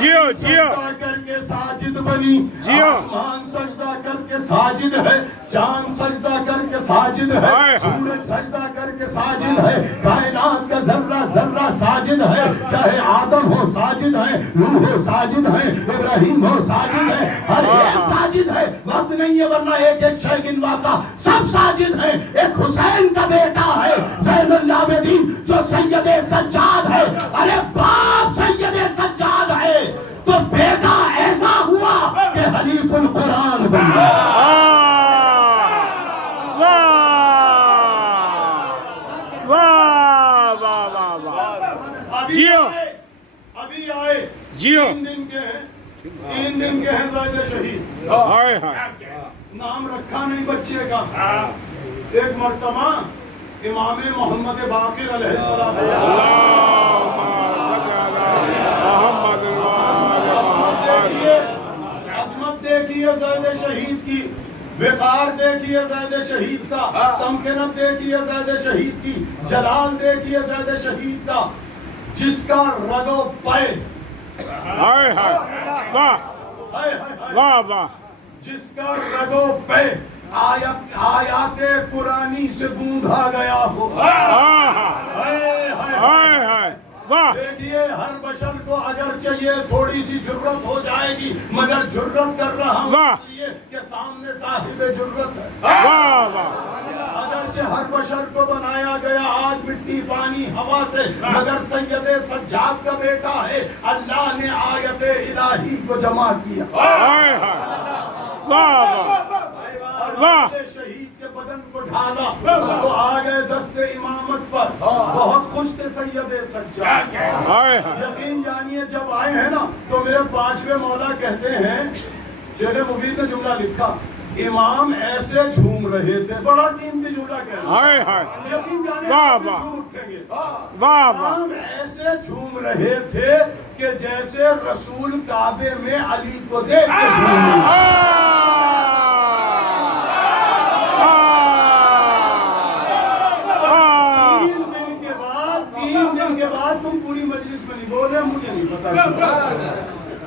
جیو جیو کر کے ساجد بنی. آسمان سجدہ کر کے ساجد ہے، چاند سجدہ کر کے ساجد ہے، سورج سجدہ کر کے ساجد ہے، کائنات کا ذرہ ذرہ ساجد ہے. چاہے آدم ہو ساجد ہے، نوح ہو ساجد ہے، ابراہیم ہو ساجد ہے، ہر ایک ساجد ہے. وقت نہیں ہے ورنہ ایک ایک شے گنواتا. سب ساجد ہیں. ایک حسین کا بیٹا ہے زین العابدین جو سید سجاد ہے. ارے باپ سید سجاد ہے تو بیٹا ایسا ہوا کہ حنیف القرآن بن گیا. ابھی آئے جیو 3 دن کے ہیں، 3 دن کے ہیں زید شہید. نام رکھا نہیں بچے کا. ایک مرتبہ امام محمد باقر علیہ السلام عظمت دیکھیے زید شہید کی، وقار دیکھیے زید شہید کا، تمکنت دیکھیے زید شہید کی، جلال دیکھیے زید شہید کا. جس کا رگو پے واہ واہ واہ. جس کا رگو پہ آیات قرآنی سے گونگا گیا ہو. دیکھیے ہر بشر کو اگر چاہیے تھوڑی سی جرت ہو جائے گی مگر جرت کر رہا ہوں اس لیے کہ سامنے صاحب جرت ہے. اگرچہ ہر بشر کو بنایا گیا آگ مٹی پانی ہوا سے مگر سید سجاد کا بیٹا ہے. اللہ نے آیت الہی کو جمع کیا. شہید کے بدن کو ڈھالا تو آ گئے دست امامت پر. بہت خوش تھے سید سجاد. یقین جانیے جب آئے ہیں نا تو میرے 5ویں مولا کہتے ہیں شیخ مفید نے جملہ لکھا امام ایسے جھوم رہے تھے. بڑا قیمتی جملہ کہہ رہے ہیں. یقین جانیے جھوم اٹھیں گے. امام ایسے جھوم رہے تھے کہ جیسے رسول کعبے میں علی کو دیکھ کے جھوم رہے. تم پوری مجلس میں نہیں بولے مجھے نہیں پتا.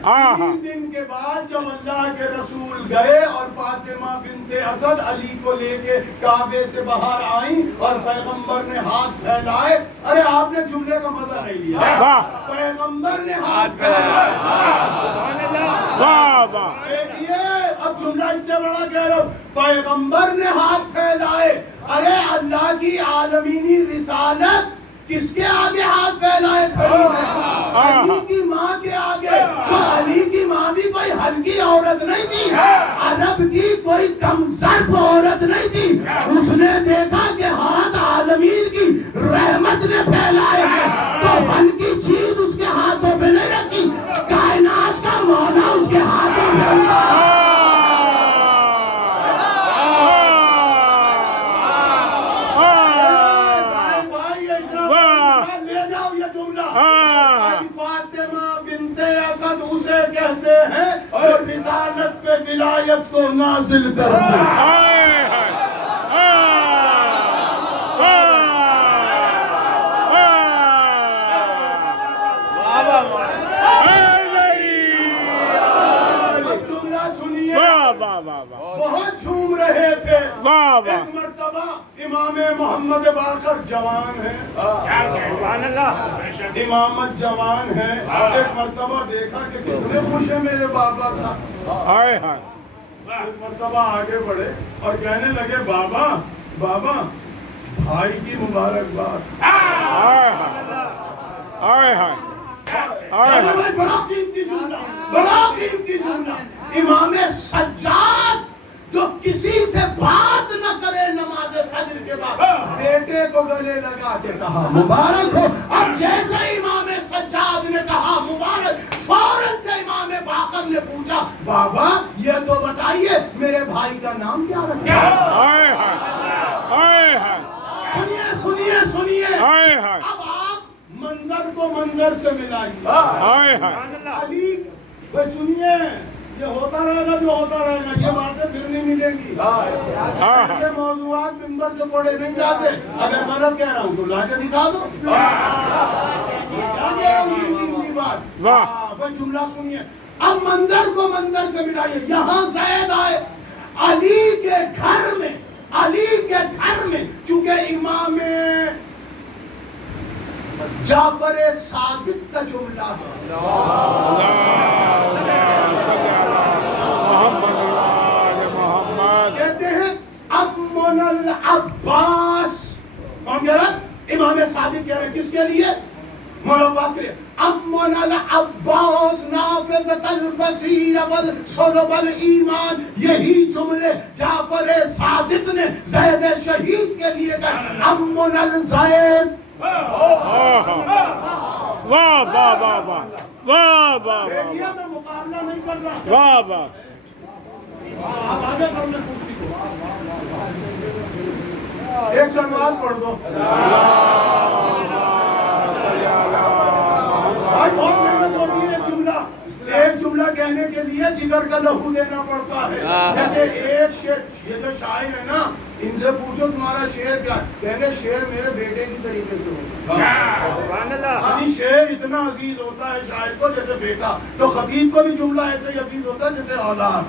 3 دن کے بعد جب اللہ کے رسول گئے اور فاطمہ بنت اسد علی کو لے کے کعبے سے باہر آئیں اور پیغمبر نے ہاتھ پھیلائے. ارے آپ نے جملے کا مزہ نہیں لیا. پیغمبر نے ہاتھ پھیلائے. دیکھیے اب جملہ اس سے بڑا کہہ رہا ہوں. پیغمبر نے ہاتھ پھیلائے. ارے اللہ کی عالمینی رسالت کس کے آگے ہاتھ پھیلائے کھڑی ہے؟ علی کی ماں کے آگے. تو علی کی ماں بھی کوئی ہلکی عورت نہیں تھی. عرب کی کوئی کم ظرف عورت نہیں تھی. اس نے دیکھا کہ ہاتھ عالمین کی رحمت نے پھیلائے ہیں تو ہلکی چیز اس کے ہاتھوں پہ نہیں رکھی. کائنات کا مولا اس کے ہاتھوں پہ رکھا. فاطمہ بنت اسد اسے کہتے ہیں جو رسالت پہ ولایت کو نازل کر دے. جملہ سنیے بہت جھوم رہے تھے. ایک مرتبہ امام محمد باقر جوان ہے. امامت جوان ہے. ایک مرتبہ دیکھا کہ کتنے خوش ہیں میرے بابا صاحب. ایک مرتبہ آگے بڑھے اور کہنے لگے بابا بابا بھائی کی مبارکباد. بڑا قیمتی جملہ. بڑا قیمتی جملہ. امام سجاد جو کسی سے بات نہ کرے نماز فجر کے بعد بیٹے کو گلے لگا کے کہا مبارک ہو. اب جیسے امام سجاد نے کہا مبارک فوراً سے امام باقر نے پوچھا بابا یہ تو بتائیے میرے بھائی کا نام کیا رکھا؟ سنیے سنیے سنیے. اب آپ منظر کو منظر سے ملائیے. علی بھائی سنیے یہ ہوتا رہے گا جو ہوتا رہے گا. یہ باتیں پھر نہیں ملیں گی. ایسے موضوعات منبر سے پڑھے نہیں جاتے. اگر غلط کہہ رہا ہوں تو لا کے دکھا دو. کیا کہہ رہا ہوں کی بات. بھائی جملہ سنیے. اب منظر کو منظر سے ملائیے. یہاں زید آئے علی کے گھر میں. علی کے گھر میں چونکہ امام جعفر صادق کا جملہ ہے. کہتے ہیں امن العباس. کون کہہ رہا ہے؟ امام صادق کہہ رہے ہیں. کس کے لیے؟ مولا عباس کے لیے. امن العباس نافذۃ البصیر والصلب الایمان. یہی جملے جعفر صادق نے زید شہید کے لیے کہا. امن الزید. واہ واہ واہ واہ واہ واہ. دیکھیے میں مقابلہ نہیں کر رہا. واہ واہ. آپ آگے کر لیں. ایک سوال پڑھ دو. بھائی بہت محنت ہوتی ہے. ایک جملہ جملہ کہنے کے لیے جگر کا لہو دینا پڑتا ہے. جیسے ایک شعر, یہ جو شاعر ہے نا, ان سے پوچھو تمہارا شعر کیا, کہیں گے شعر میرے بیٹے کی طریقے سے ہوتا ہے. یعنی شعر اتنا عزیز ہوتا ہے شاعر کو جیسے بیٹا, تو خطیب کو بھی جملہ ایسے ہی عزیز ہوتا ہے جیسے اولاد.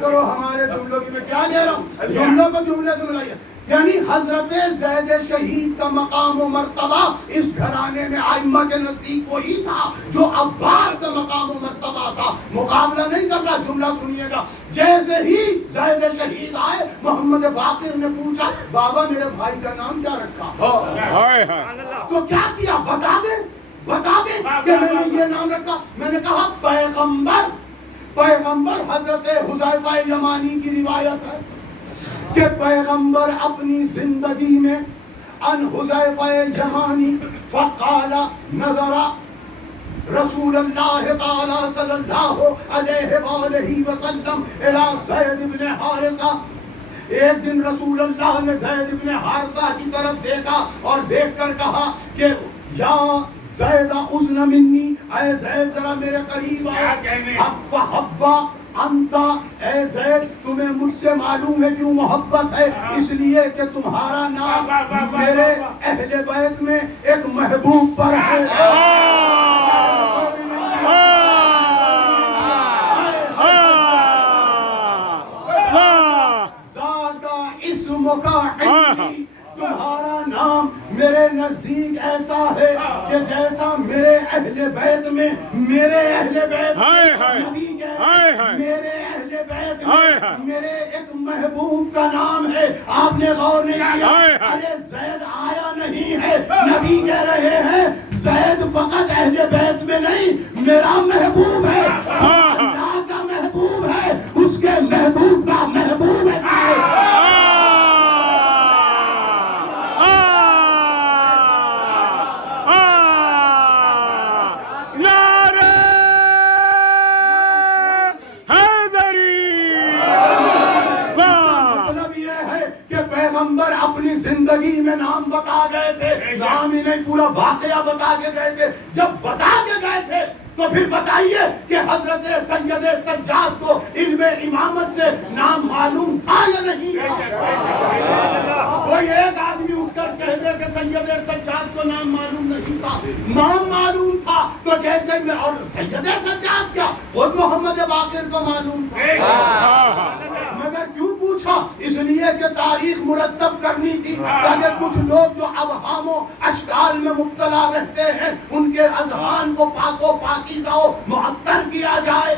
کرو ہمارے جملوں کی, میں کیا کہہ رہا ہوں, جملوں کو جملے سے ملائیے. یعنی حضرت زید شہید کا مقام و مرتبہ اس گھرانے میں ائمہ کے نزدیک وہی تھا جو عباس کا مقام و مرتبہ تھا. مقابلہ نہیں کر رہا, جملہ سنیے گا. جیسے ہی زید شہید آئے, محمد باقر نے پوچھا بابا میرے بھائی کا نام کیا رکھا؟ تو کیا کیا, بتا دیں کہ میں نے یہ نام رکھا. میں نے کہا پیغمبر حضرت حذیفہ یمانی کی روایت ہے کہ پیغمبر اپنی زندگی میں ان حذیفہ یمانی فقال نظر رسول اللہ تعالی صلی اللہ علیہ وآلہ وسلم الى زید بن حارثہ. ایک دن رسول اللہ نے زید بن حارثہ کی طرف دیکھا اور دیکھ کر کہا کہ یا زید اذن منی, اے زید ذرا میرے قریب آئے. فحبا انتا, اے زید تمہیں مجھ سے معلوم ہے کیوں محبت ہے, اس لیے کہ تمہارا نام میرے اہل بیت میں ایک محبوب پر ہے. زادہ اسم کا عندی, تمہارا نام میرے نزدیک ایسا ہے کہ جیسا میرے اہل بیت میں میرے اہل بیت نبی میرے اہل بیت میں میرے ایک محبوب کا نام ہے. آپ نے غور نہیں کیا, ارے زید آیا نہیں ہے, نبی کہہ رہے ہیں زید فقط اہل بیت میں نہیں میرا محبوب ہے, اللہ کا محبوب ہے, اس کے محبوب کا محبوب ہے. پیغمبر اپنی زندگی میں نام بتا گئے تھے, نام ہی نہیں پورا واقعہ بتا کے گئے تھے. جب بتا کے گئے تھے تو پھر بتائیے کہ حضرت سید سجاد کو علم امامت سے نام معلوم تھا یا نہیں تھا؟ کوئی ایک آدمی اٹھ کر کہہ دے کہ سید سجاد کو نام معلوم نہیں تھا. نام معلوم تھا تو جیسے میں, اور سید سجاد کیا خود محمد باقر کو معلوم تھا. مگر کیوں پوچھا؟ اس لیے کہ تاریخ مرتب کرنی تھی تاکہ کچھ لوگ جو ابہام و اشکال میں مبتلا رہتے ہیں ان کے اذہان کو پاک و پاکیزہ و معطر کیا جائے.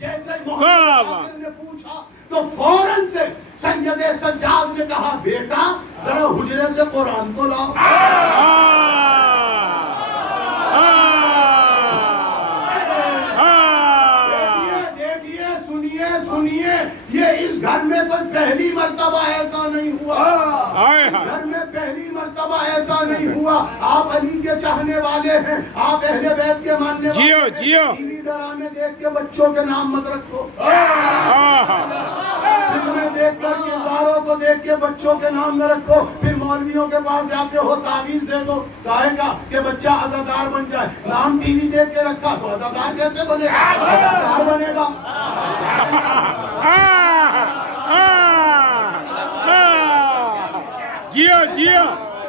جیسے محمد باقر نے پوچھا تو فوراً سے سید سجاد نے کہا بیٹا ذرا حجرے سے قرآن کو لاؤ. سنیے, یہ اس گھر میں کوئی پہلی مرتبہ ایسا نہیں ہوا, اس گھر میں پہلی مرتبہ ایسا نہیں ہوا. آپ علی کے چاہنے والے ہیں, آپ اہل بیت کے ماننے والے ہیں, ٹی وی ڈرامے دیکھ کے بچوں کے نام مت رکھو, فلمیں دیکھ کر کرداروں کو دیکھ کے بچوں کے نام نہ رکھو. پھر مولویوں کے پاس جاتے ہو تعویذ دے دو, کہے گا کہ بچہ عزادار بن جائے. نام ٹی وی دیکھ کے رکھا تو عزادار کیسے بنے گا, عزادار بنے گا.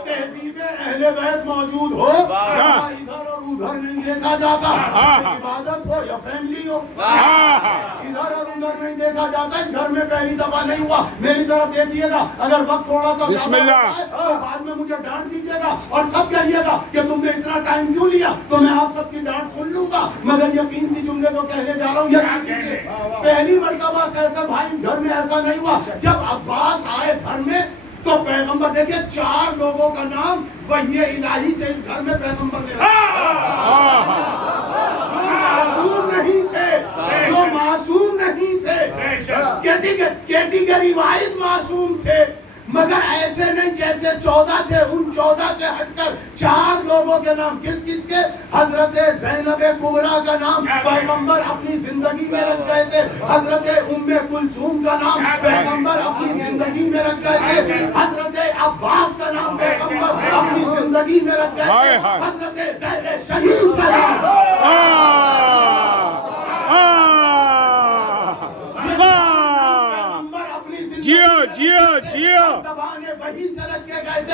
تہذیب اہل بیت موجود ہو, ادھر اور ادھر نہیں دیکھا جاتا. عبادت ہو یا فیملی ہو, ادھر اور ادھر نہیں دیکھا جاتا. اس گھر میں پہلی دفعہ نہیں ہوا. میری طرف دیکھیے گا, اگر وقت تھوڑا سا زیادہ ہوتا ہے تو بعد میں مجھے ڈانٹ دیجیے گا اور سب کہیے گا کہ تم نے اتنا ٹائم کیوں لیا, تو میں آپ سب کی ڈانٹ سن لوں گا. مگر یقین کی جملے تو کہنے جا رہا ہوں, پہلی مرتبہ کیسا بھائی اس گھر میں ایسا نہیں ہوا. جب عباس آئے گھر میں تو پیغمبر دیکھیں 4 لوگوں کا نام وحی الہی سے اس گھر میں پیغمبر نے رکھا. معصوم نہیں تھے, جو معصوم نہیں تھے, کیٹیگری وائز معصوم تھے, مگر ایسے نہیں جیسے 14 تھے، ان 14 سے ہٹ کر 4 لوگوں کے نام کس کس کے؟ حضرت زینب کبریٰ کا نام پیغمبر اپنی زندگی میں رکھ گئے تھے، حضرت ام کلثوم کا نام پیغمبر اپنی زندگی میں رکھ گئے تھے، حضرت عباس کا نام پیغمبر اپنی زندگی میں رکھ گئے تھے، حضرت زید شہید کا نام زبانیں وہی سے رکھ کے گئے تھے،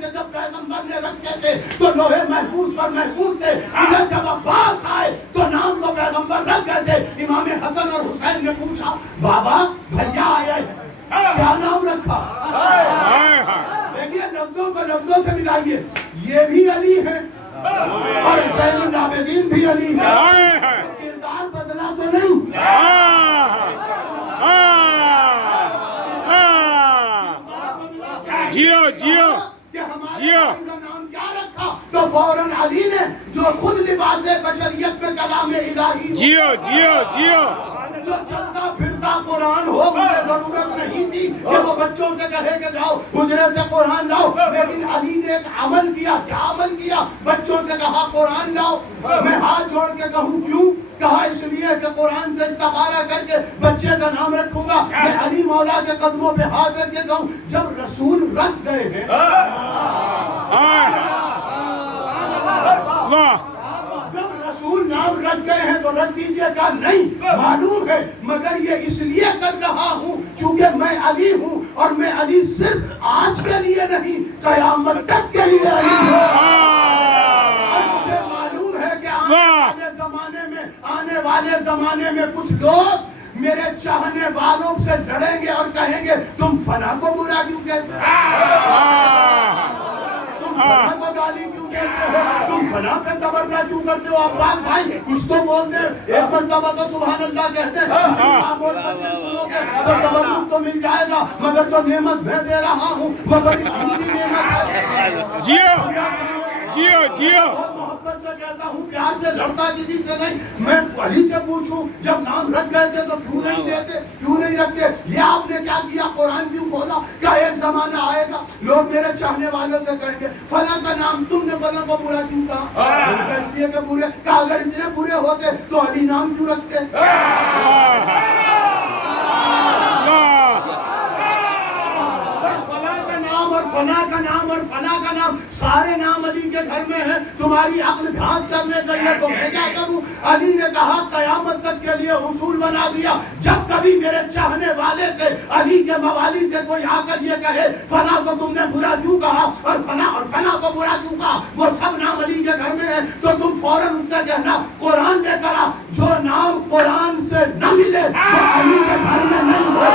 کہ جب پیغمبر نے رکھے تھے تو لوہے محفوظ پر محفوظ تھے، ادھر جب عباس آئے تو نام تو پیغمبر رکھ گئے تھے۔ امام حسن اور حسین نے پوچھا بابا بھیا آئے کیا نام رکھا؟ دیکھیے لفظوں کو لفظوں سے ملائیے، یہ بھی علی ہے اور زین العابدین بھی علی ہے، کردار بدلا تو نہیں؟ کہ ہمارے کا نام کیا رکھا؟ تو فوراً علی نے جو خود لباس بشریت میں کلام الہی جو چلتا پھرتا قرآن ہو، مجھے ضرورت نہیں تھی کہ وہ بچوں سے کہے کہ جاؤ حجرے سے قرآن لاؤ، لیکن علی نے ایک عمل کیا۔ کیا عمل کیا؟ بچوں سے کہا قرآن لاؤ۔ میں ہاتھ جوڑ کے کہوں کیوں؟ کہا اس لیے کہ قرآن سے استخارہ کر کے بچے کا نام رکھوں گا۔ میں علی مولا کے قدموں پہ ہاتھ رکھ کے کہوں جب رسول رکھ گئے ہیں، جب رسول نام رکھ گئے ہیں تو رکھ دیجئے گا نہیں، معلوم ہے، مگر یہ اس لیے کر رہا ہوں چونکہ میں علی ہوں، اور میں علی صرف آج کے لیے نہیں قیامت تک کے لیے علی ہوں۔ اور مجھے معلوم ہے کہ آنے والے زمانے میں کچھ لوگ میرے چاہنے والوں سے لڑیں گے اور کہیں گے تم فلاں کو برا کیوں کہتے ہو، تم فلاں کو گالی کیوں کہتے ہو، تم فلاں پہ تبرہ کیوں کرتے ہو۔ عباس بھائی کچھ تو بول دے، ایک مرتبہ تو سبحان اللہ کہتے ہیں، تو تبرک تو مل جائے گا، مگر جو نعمت میں دے رہا ہوں وہ بڑی قیمتی نعمت ہے۔ محبت سے کہتا ہوں، پیار سے لڑتا کسی سے نہیں۔ میں علی سے پوچھوں جب نام رکھ گئے تھے تو کیوں نہیں دیتے، کیوں نہیں رکھتے؟ یہ آپ نے کیا کیا؟ قرآن کیوں کھولا؟ کیا ایک زمانہ آئے گا لوگ میرے چاہنے والوں سے کہیں گے فلاں کا نام تم نے فلاں کو برا کیوں کہا؟ اس لیے کہ برے کہا، اگر اتنے برے ہوتے تو علی نام کیوں رکھتے؟ فلاں کا نام اور فلاں کا نام، سارے نام علی کے گھر میں ہیں، تمہاری عقل گھاس چرنے گئی ہے تو میں کیا کروں؟ علی نے کہا قیامت تک کے لیے اصول بنا دیا، جب کبھی میرے چاہنے والے سے علی کے موالی سے کوئی آ کر یہ کہے فلاں کو تم نے برا کیوں کہا اور فلاں کو برا کیوں کہا، وہ سب نام علی کے گھر میں ہیں، تو تم فوراً اس سے کہنا قرآن نے کہا جو نام قرآن سے نہ ملے وہ علی کے گھر میں نہیں ہو۔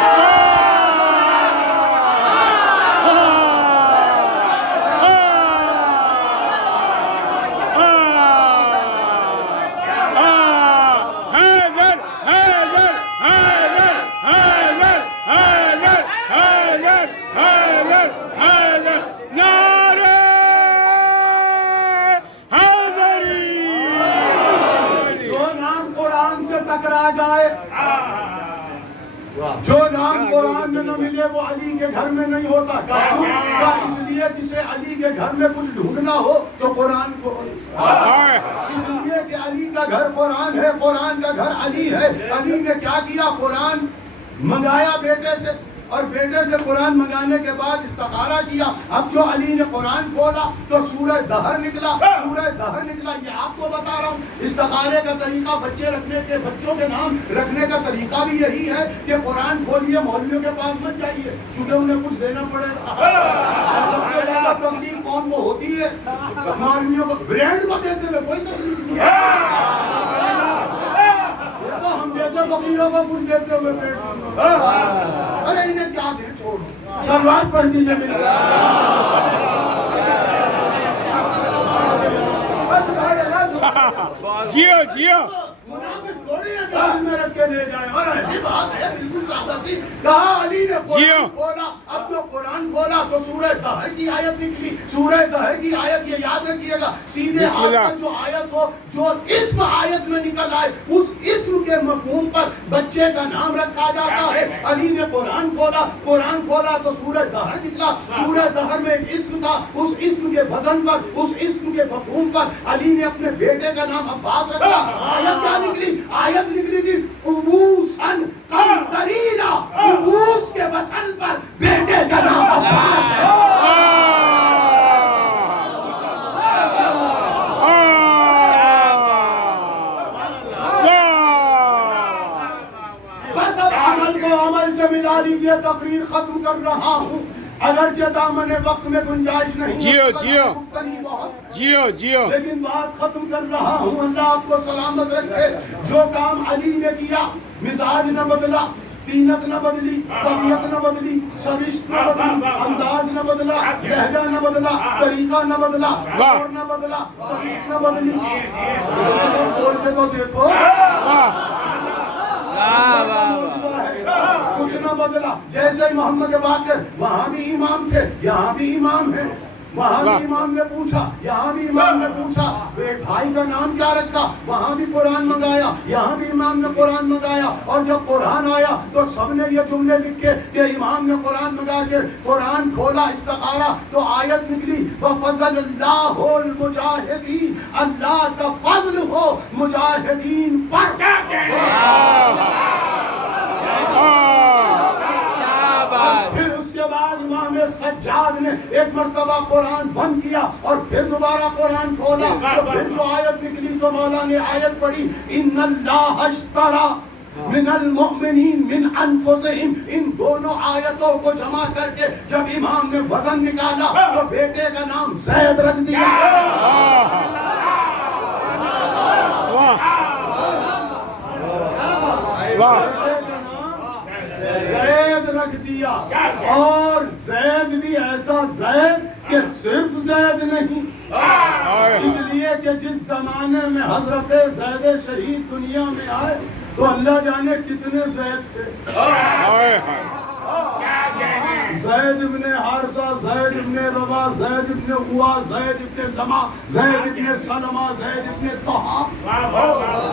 جو نام قرآن میں نہ ملے وہ علی کے گھر میں نہیں ہوتا۔ اس لیے جسے علی کے گھر میں کچھ ڈھونڈنا ہو تو قرآن کو، اس لیے کہ علی کا گھر قرآن ہے، قرآن کا گھر علی ہے۔ علی نے کیا کیا؟ قرآن منگایا بیٹے سے، اور بیٹے سے قرآن منگانے کے بعد استخارہ کیا۔ اب جو علی نے قرآن کھولا تو سورہ دہر نکلا، سورہ دہر نکلا۔ یہ آپ کو بتا رہا ہوں استخارے کا طریقہ، بچے رکھنے کے، بچوں کے نام رکھنے کا طریقہ بھی یہی ہے کہ قرآن کھولیے، مولویوں کے پاس مت جائیے کیونکہ انہیں کچھ دینا پڑے گا۔ سب سے زیادہ تکلیف کون کو ہوتی ہے؟ مولویوں کو، برینڈ کو دیتے ہوئے کوئی تکلیف نہیں ہے، تو ہم جیسے فقیروں کو کچھ دیتے ہوئے پیٹ میں، ارے انہیں کیا دیں، چھوڑو، سلوات پڑھ دیجیے میرے۔ جیو منافق تھوڑی ہے کہ دل میں رکھ کے لے جائے. اور ایسی بات ہے بالکل سادہ سی. کہا علی نے قرآن کھولا. اب جو قرآن کھولا تو سورہ دہر کی آیت نکلی. سورہ دہر کی آیت یہ یاد رکھیے گا سیدھے ہاتھ پر جو آیت ہو جو اسم آیت میں نکل آئے اس اسم کے مفہوم پر بچے کا نام رکھا جاتا ہے. علی نے قرآن کھولا تو سورہ دہر نکلا. سورہ دہر میں ایک اسم تھا. اس اسم کے وزن پر اس اسم کے مفہوم پر علی نے اپنے بیٹے کا نام عباس رکھا. آیت کیا نکلی؟ آیت نکلی تھی ابوسن قمطریرا. ابوس کے وزن پر بیٹے کا نام عباس ہے. بس اب عمل کو عمل سے ملا لیجیے. تقریر ختم کر رہا ہوں. اگرچہ دامن وقت میں گنجائش نہیں لیکن بات ختم کر رہا ہوں. اللہ آپ کو سلامت رکھے. جو کام علی نے کیا مزاج نہ بدلا, طینت نہ بدلی, طبیعت نہ بدلی, سرشت نہ بدلی, انداز نہ بدلا, لہجہ نہ بدلا, طریقہ نہ بدلا, دور نہ بدلا, سرشت نہ بدلی. بول کے تو دیکھو کچھ نہ بدلا. جیسے محمد باقر وہاں بھی امام تھے یہاں بھی امام ہے. وہاں بھی امام نے پوچھا یہاں بھی امام نے پوچھا بھائی کا نام کیا رکھا. وہاں بھی قرآن منگایا یہاں بھی امام نے قرآن منگایا. اور جب قرآن آیا تو سب نے یہ جملے لکھے کہ امام نے قرآن منگا کے قرآن کھولا استخارا تو آیت نکلی وَفَضَلَ اللَّهُ الْمُجَاهِدِينَ. اللہ کا فضل ہو مجاہدین پر. پھر اس کے بعد امام سجاد نے ایک مرتبہ قرآن بند کیا اور پھر دوبارہ قرآن کھولا تو پھر جو آیت نکلی تو مولا نے آیت پڑھی ان اللہ اشترى من المؤمنین من انفسہم. ان دونوں آیتوں کو جمع کر کے جب امام نے وزن نکالا تو بیٹے کا نام زید رکھ دیا. زید رکھ دیا. اور زید بھی ایسا زید کہ صرف زید نہیں. اس لیے کہ جس زمانے میں حضرت زید شہید دنیا میں آئے تو اللہ جانے کتنے زید تھے. زید ابن حارثہ, زید ابن روا, زید ابن ہوا, زید ابن لما, زید ابن سلمہ, زید ابن طہا.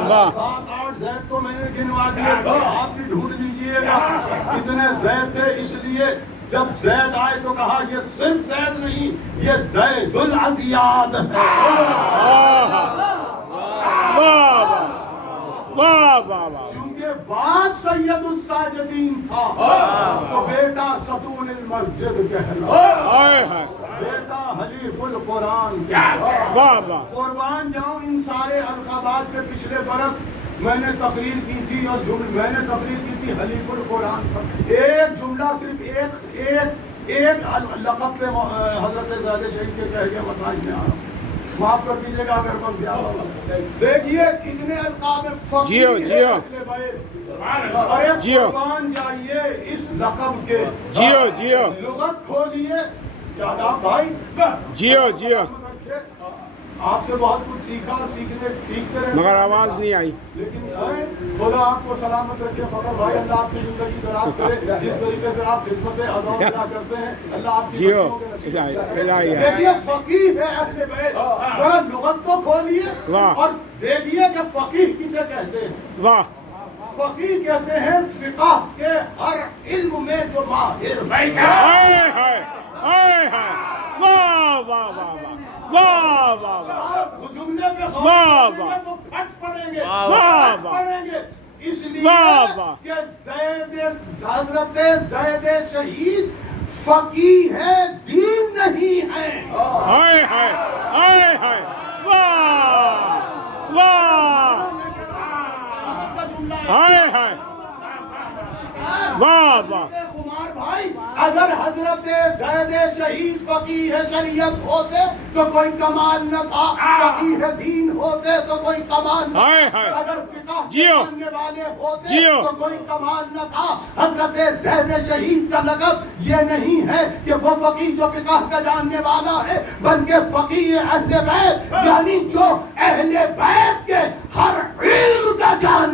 7-8 زید تو میں نے گنوا دیے. آپ بھی ڈھونڈ لیجئے گا کتنے زید تھے. اس لیے جب زید آئے تو کہا یہ صرف زید نہیں یہ زید العزیاد ہے. چونکہ باپ سید الساجدین تھا تو بیٹا ستون المسجد کہلایا. بیٹا حلیف القرآن کہلایا. قربان جاؤں ان سارے القابات پہ. پچھلے برس میں نے تقریر کی تھی اور میں نے تقریر کی تھی حلیف القرآن پر. ایک جملہ صرف ایک لقب پہ حضرت زید شہید کے کہہ کے مساج میں آ رہا ہوں. معاف کر دیجیے گا اگر میں زیادہ. دیکھیے کتنے القاب فقیر ہیں اہل بیت. ارے قربان جائیے اس لقب کے. لغت کھولیے شاداب بھائی. آپ سے بہت کچھ سیکھا اور سیکھتے رہے مگر آواز نہیں آئی. لیکن خدا آپ کو سلامت رکھے. فخر بھائی اللہ آپ کی زندگی دراز کرے. جس طریقے سے آپ خدمت عظام ادا کرتے ہیں اللہ آپ کی خوشیوں کے نصیب کرے. دیکھیے فقیہ ہے اہل بیت. ذرا لغت تو کھولیے اور دیکھیے کہ فقیہ کسے کہتے ہیں. فقیہ کہتے ہیں فقہ کے ہر علم میں جو ماہر. جملے پہ تو پھٹ پڑیں گے. اس لیے کہ حضرت زید شہید فقیہ ہے دین نہیں ہے. کمار بھائی اگر حضرت زید شہید فقیہ شریعت ہوتے تو کوئی کمال نہ تھا. فقیہ دین ہوتے تو کوئی کمال نہ تھا. اگر فقہ جاننے والے ہوتے تو کوئی کمال نہ تھا. حضرت زید شہید کا لقب یہ نہیں ہے کہ وہ فقیہ جو فقہ کا جاننے والا ہے بلکہ فقیہ اہل بیت یعنی جو اہل بیت کے ہر علم کا جاننے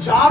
4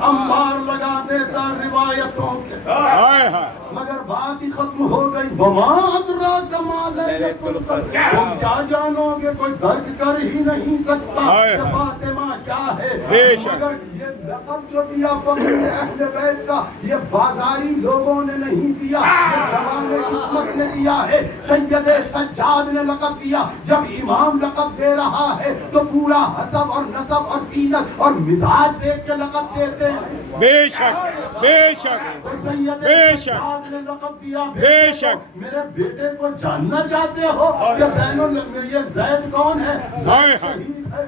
انبار لگا دیتا روایتوں کے، ہائے ہائے مگر بات ہی ختم ہو گئی۔ وما ادراک ما لیلۃ القدر، تم کیا جانو گے، کوئی درک کر ہی نہیں سکتا کہ فاطمہ کیا ہے۔ مگر یہ لقب جو دیا فخر اہل بیت کا، یہ بازاری لوگوں نے نہیں دیا، یہ زمان عصمت نے دیا ہے۔ سید سجاد نے لقب دیا۔ جب امام لقب دے رہا ہے تو پورا حسب اور نسب اور قیمت اور مزاج دیکھ کے لقب دیتے ہیں۔ بے شک بے شک سید بے شک سجاد نے لقب دیا۔ بے شک میرے بیٹے کو جاننا چاہتے ہو کہ یہ زید کون ہے؟ زید شہید ہے،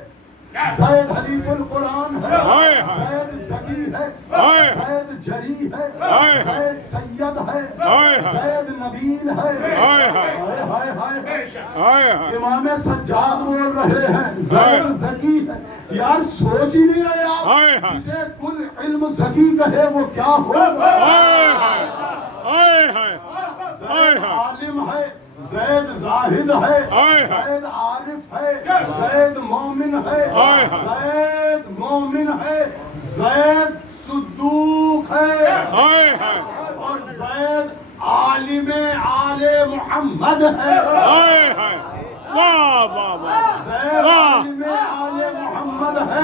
زید حلیف القرآن ہے، زید ذکی ہے، زید جری ہے، زید سید ہے، زید نبیل ہے۔ امام سجاد بول رہے ہیں زید ذکی ہے۔ یار سوچ ہی نہیں رہے آپ، جسے کل علم ذکی کہے وہ کیا ہوگا؟ زید عالم ہے، زید زاہد ہے، زید عارف ہے، زید مومن ہے، زید مومن ہے، زید صدوق ہے، اور زید عالم آل محمد ہے۔ واہ واہ واہ زید عالم آل محمد ہے،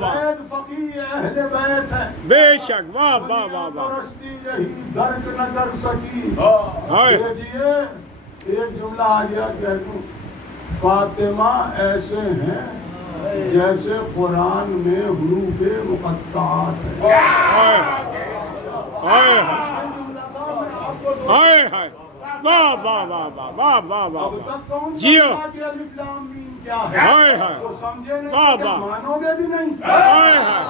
زید فقیہ اہل بیت ہے۔ بے شک واہ واہ واہ واہ پرستی یہی درک نہ کر سکی۔ ہائے دیکھیے ایک جملہ آ گیا کہہ دوں، فاطمہ ایسے ہیں جیسے قرآن میں حروف مقطعات ہیں۔ ہائے ہائے ہائے واہ واہ واہ واہ واہ واہ اب واہ تک کون جیو سمجھا کہ الف لام میم کیا ہے؟ ہائے ہائے تو سمجھے نہیں واہ کہ واہ مانو گے بھی نہیں۔ ہائے ہائے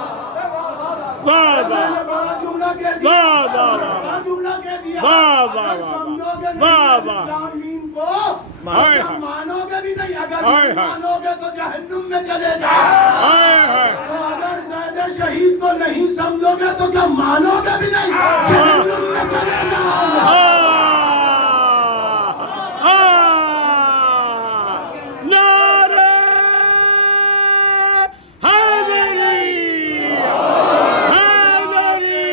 واہ میں نے واہ بڑا جملہ کہہ دیا، واہ واہ واہ بڑا جملہ کہہ دیا۔ واہ واہ اگر واہ سمجھو گے نہیں واہ الف واہ لام میم کو، ہائے اگر ہائے مانو گے بھی نہیں، اگر ہائے نہیں ہائے مانو گے تو جہنم میں چلے جاؤ۔ ہائے ہائے تو اگر زید شہید کو نہیں سمجھو گے تو کیا مانو گے بھی نہیں، جہنم میں چلے جاؤ۔ نعرہ حیدری حیدری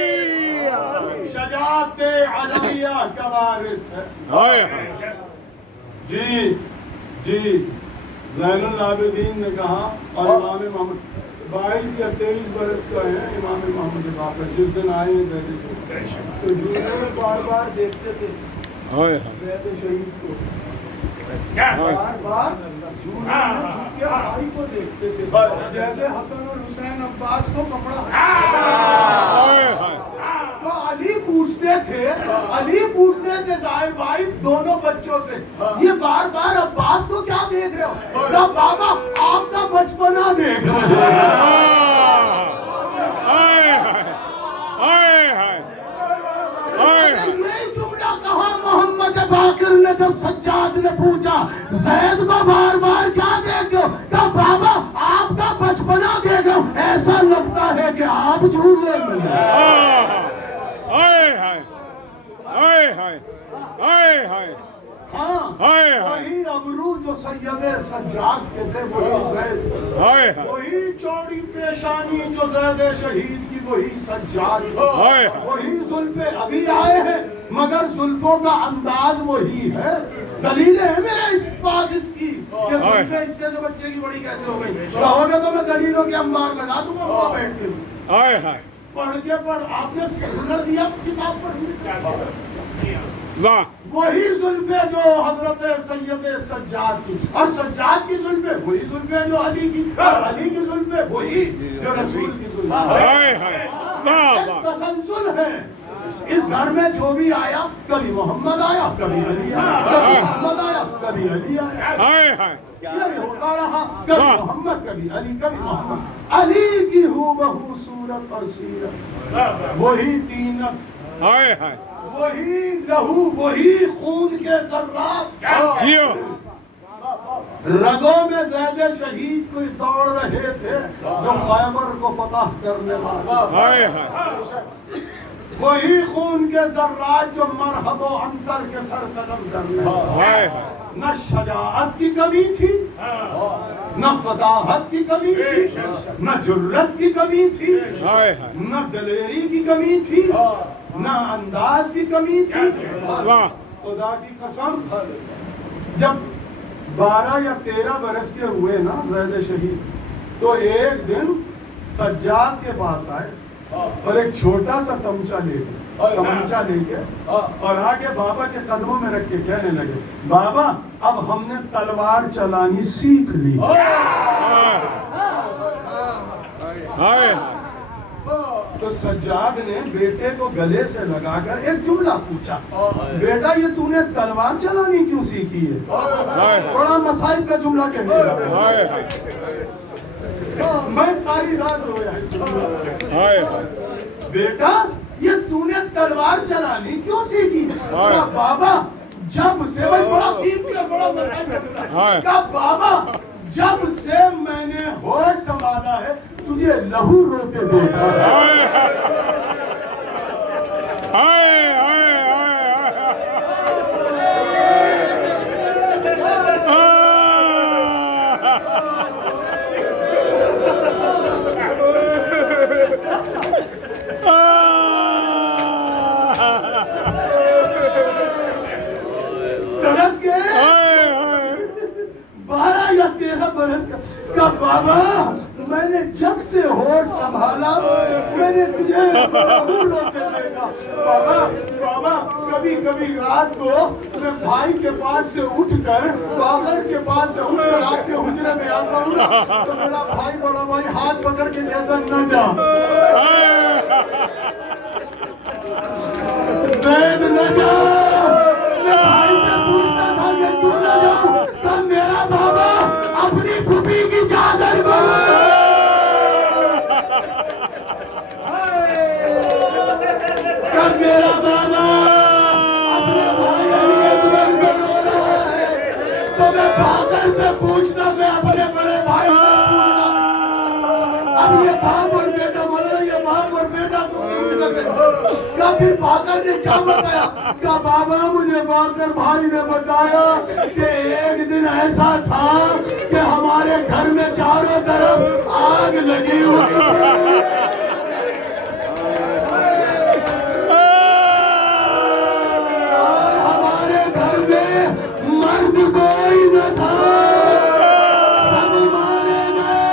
شجاعت علیہ کا وارث ہے۔ ہائے ہائے جی جی زین العابدین نے کہا، اور امام محمد 22 یا 23 برس کا ہے امام محمد باقر، جس دن آئے ہیں زید شہید تو جونے میں بار بار دیکھتے تھے ہائے زید شہید کو، بار بار جونے میں جھک کے بھائی کو دیکھتے تھے، جیسے حسن اور حسین عباس کو کپڑا۔ ہائے ہائے تو علی پوچھتے تھے ظاہر بھائی دونوں بچوں سے، یہ بار بار عباس کو کیا دیکھ رہے ہو؟ کہا بابا آپ کا بچپنا دیکھ رہے یہ جملہ کہا محمد باقر نے جب سجاد نے پوچھا زید کو بار بار کیا دیکھ رہے ہو؟ کہا بابا آپ کا بچپنا دیکھ رہے ہو، ایسا لگتا ہے کہ آپ جھولے میں وہی ابرو جو سید سجاد کے تھے وہی زید، وہی چوڑی پیشانی جو زید شہید کی وہی سجاد، وہی زلفیں ابھی آئے ہیں مگر زلفوں کا انداز وہی ہے۔ دلیلیں ہیں میرے اس بات اس کی کہ زلفیں اتنے سے بچے کی بڑی کیسے ہو گئی، کہو گے تو میں دلیلوں کے انبار لگا دوں گا وہاں بیٹھ کے۔ پڑھ کے پڑھ، آپ نے سنر دیا کتاب پڑھی، وہی زلفیں جو حضرت سید سجاد کی، اور سجاد کی زلفیں وہی زلفیں جو علی کی، اور علی کی زلفیں وہی جو رسول کی زلفیں۔ تسلسل ہے اس گھر میں، جو بھی آیا کبھی محمد آیا کبھی علی آیا، کبھی محمد آیا کبھی علی آیا، یہ ہوتا رہا، کبھی محمد کبھی علی کبھی محمد۔ علی کی ہو بہو صورت اور سیرت، وہی تینت، وہی لہو، وہی خون کے ذرات، رگوں میں زید شہید کوئی دوڑ رہے تھے جو خیبر کو فتح کرنے والے، وہی خون کے ذرات جو مرحب و عنتر کے سر قدم کرنے والے۔ نہ شجاعت کی کمی تھی، نہ فصاحت کی کمی تھی، نہ جرت کی کمی تھی، نہ دلیری کی کمی تھی، نہ انداز کی کمی تھی۔ خدا کی قسم جب 12 یا 13 برس کے ہوئے نا زید شہید، تو ایک دن سجاد کے پاس آئے اور ایک چھوٹا سا تمچہ لے کے اور آگے بابا کے قدموں میں رکھ کے کہنے لگے، بابا اب ہم نے تلوار چلانی سیکھ لی۔ تو سجاد نے بیٹے کو گلے سے لگا کر ایک جملہ پوچھا، بیٹا یہ تو نے تلوار چلانی کیوں سیکھی ہے؟ بڑا مسائل کا جملہ کہنے لگا۔ میں ساری رات رویا، بیٹا یہ تو نے تلوار چلانی کیوں سیکھی؟ کہا بابا جب سے، بڑا قیمتی اور بڑا مسائل کا جملہ، کہا بابا جب سے میں نے ہوش سنبھالا ہے تجھے لہو روتے دیکھا تڑپ گئے 12 یا 13 برس کا بابا میں نے جب سے ہوش سنبھالا میں نے تجھے روتے دیکھا۔ بابا کبھی کبھی رات کو میں بھائی کے پاس سے اٹھ کر باغر کے پاس سے اٹھ کر آپ کے حجرے میں آتا ہوں نا تو میرا بھائی بڑا بھائی ہاتھ پکڑ کے کہتا نہ جا زید نہ جا۔ میں بھائی سے پوچھتا تھا کہ کیوں نہ جاؤں، تو میرا بابا اپنی پھوپھی کی چادر کو میرا بابا اپنے بھائی علی اکبر کو رو رہا ہے تو میں بھاگر سے پوچھتا، میں اپنے بڑے بھائی سے پوچھتا۔ اب یہ باپ اور بیٹا بولا، یہ باپ اور بیٹا کہا پھر بھاگر نے کیا بتایا؟ کہا بابا مجھے بھاگر بھائی نے بتایا کہ ایک دن ایسا تھا کہ ہمارے گھر میں چاروں طرف آگ لگی ہوئی تھی، کوئی نہ تھا، سب مارے گئے،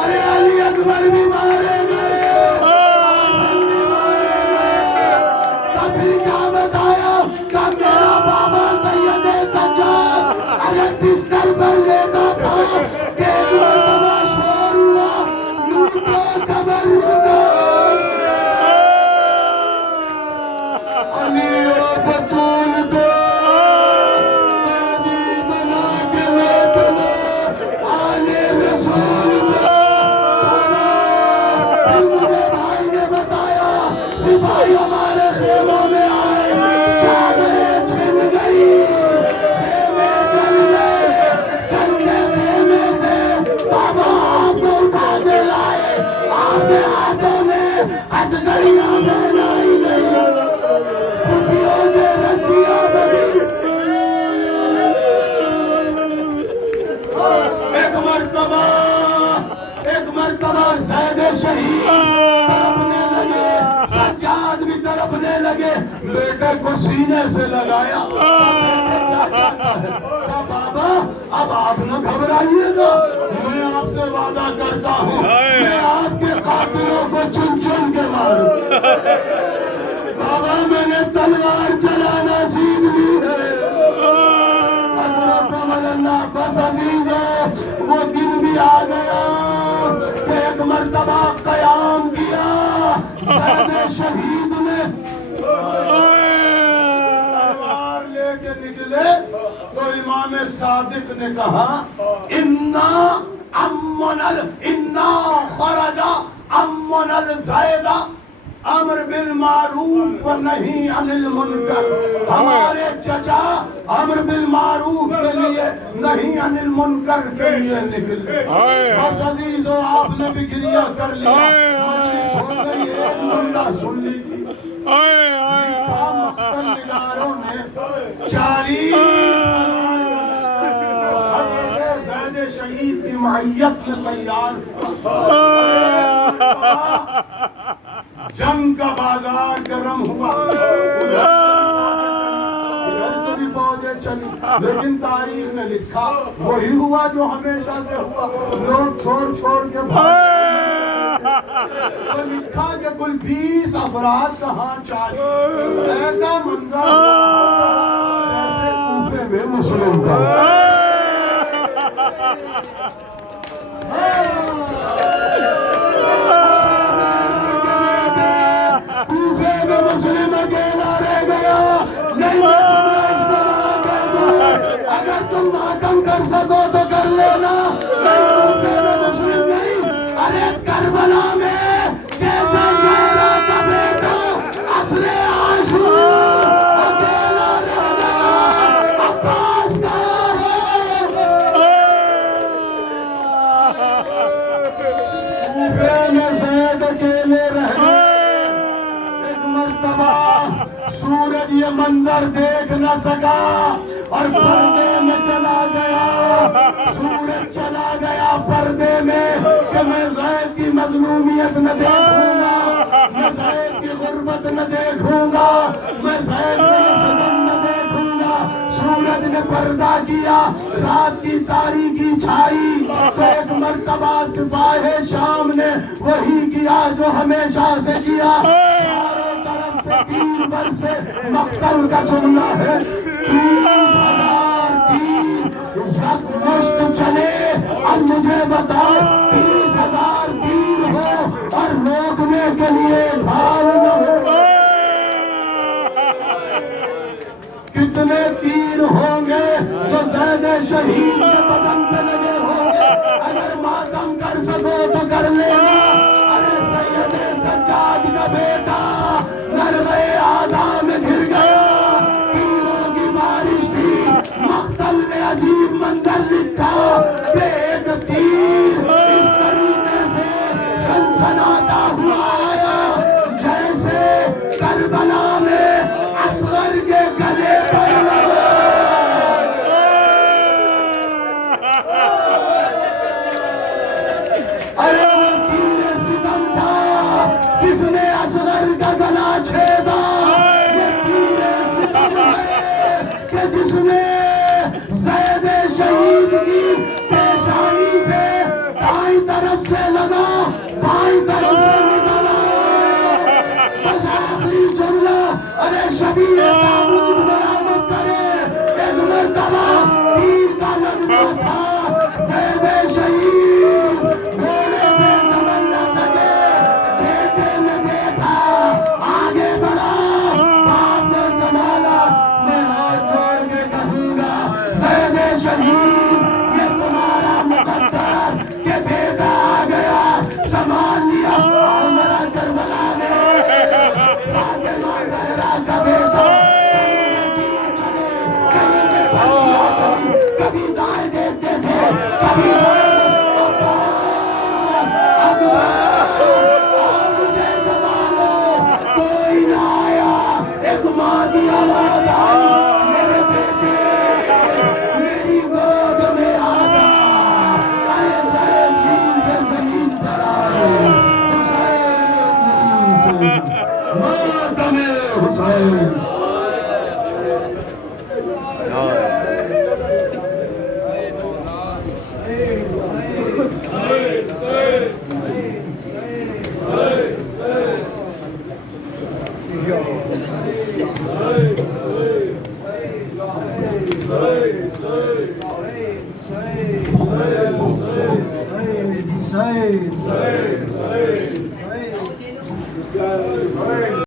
ارے علی اکبر بھی مارے گئے، حسن بھی مارے گئے۔ تو پھر کیا بتایا کہ میرا بابا سید سجاد ارے بستر پر لیتا تھا کہ ایک مرتبہ شور ہوا، لوٹو قبر لوٹو، علی و بطول کو سپاہی ہمارے خیموں میں آئے، چادریں چھن گئی، خیمے جل گئے، جل کے خیمے سے بابا آپ کو اٹھا کے لائے، آپ کے ہاتھوں میں ہتھکڑیاں پہنائی گئی، پھوپھیوں نے رسیاں بندھی۔ ایک مرتبہ زید شہید تڑپنے لگے، سجاد بھی تڑپنے لگے، بیٹے کو سینے سے لگایا، کہا بابا اب آپ نہ گھبرائیے گا، میں آپ سے وعدہ کرتا ہوں میں آپ کے قاتلوں کو چن چن کے ماروں۔ بابا میں نے تلوار چلانا سیکھ لی ہے۔ اللہ بس عزیزو وہ دن بھی آ گیا کہ ایک مرتبہ قیام کیا زید شہید نے، تلوار لے کے نکلے تو امام صادق نے کہا انا خرج امن الزیدہ امر بالمعروف و نہی عن المنکر، ہمارے چچا امر بالمعروف کے لیے نہی عن المنکر کے لیے نکلے۔ بس عزیزو آپ نے بھی گریہ کر لیا، مجلس ہو گئی، ایک جملہ سن لیجیے، لکھا مقتل نگاروں نے 40 شہید کی معیت میں تیار ہوا. جنگ کا بازار گرم ہوا, ادھر سے بھی فوجیں چلی, لیکن تاریخ نے لکھا وہی ہوا جو ہمیشہ سے ہوا. لوگ چھوڑ کے بھاگے, تو لکھا کہ کل 20 افراد کہاں 40. ایسا منظر جیسے کوفے میں مسلم کا. کوفے میں مسلم اکیلا رہ گیا. نہیں میں تمہیں اس طرح کہہ دوں, اگر تم ماتم کر سکو تو کر لینا. نہیں کوفے میں مسلم نہیں, ارے کربلا میں جیسے زہرا کا بیٹا اصل عاشور اکیلا رہ گیا. عباس کہاں ہے؟ کوفے میں زید اکیلے رہ گئے. ایک مرتبہ سورج یہ منظر دیکھ نہ سکا اور پردے میں چلا گیا. سورج چلا گیا پردے میں کہ میں زید کی مظلومیت نہ دیکھوں گا, میں زید کی غربت نہ دیکھوں گا, میں زید کی صدم نہ دیکھوں گا. سورج نے پردہ کیا, رات کی تاریکی چھائی, تو ایک مرتبہ سپاہ شام نے وہی کیا جو ہمیشہ سے کیا. چاروں طرف سے تیر برسے مقتل کا جملہ ہے. 30,000 تیر یک مشت چلے. اب مجھے بتا 30,000 تیر ہو اور روکنے کے لیے ڈھال نہ ہو, کتنے تیر ہوں گے جو زید شہید کے بدن پہ لگے ہوں گے. اگر ماتم کر سکو تو کر لینا. ارے سید سجاد کا بیٹا ضربۂ آدھا میں گر گیا. تیروں کی بارش تھی. مقتل نے عجیب منظر لکھا کہ ایک تیر اس طریقے سے سنسناتا ہوا آیا جیسے کربلا میں اصغر کے گلے پر لگا. ارے وہ تیر ستم تھا جس نے اصغر کا گلا چھیدا. یہ تیر ستم ہے کہ جس نے زید شہید کی پیشانی پہ دائیں طرف سے لگا, بائیں طرف سے نکلا. بس آخری جملہ, ارے شبیہ تعمود برآمد کرے. ایک مرتبہ تیر کا لگنا تھا, زید شہید گھوڑے پہ سنبھل نہ سکے. بیٹے نے دیکھا, آگے بڑھا, باپ نے سنبھالا. میں ہاتھ جوڑ کے کہوں گا زید شہید یہ تمہارا مقدر کہ بیٹا آ گیا, سامان لیا. ذرا کربلا میں فاطمہ زہرا کا بیٹا کہیں سے تیر چلے, کہیں سے بچیاں چلی, کبھی دائیں دیکھتے تھے, کبھی مجھے سنبھالو. کوئی نہ آیا. ایک ماں کی آواز آئی, میرے بیٹے میری گود میں آ جا. ارے زید چین سے زمین پر آئے. حسین ماتم حسین.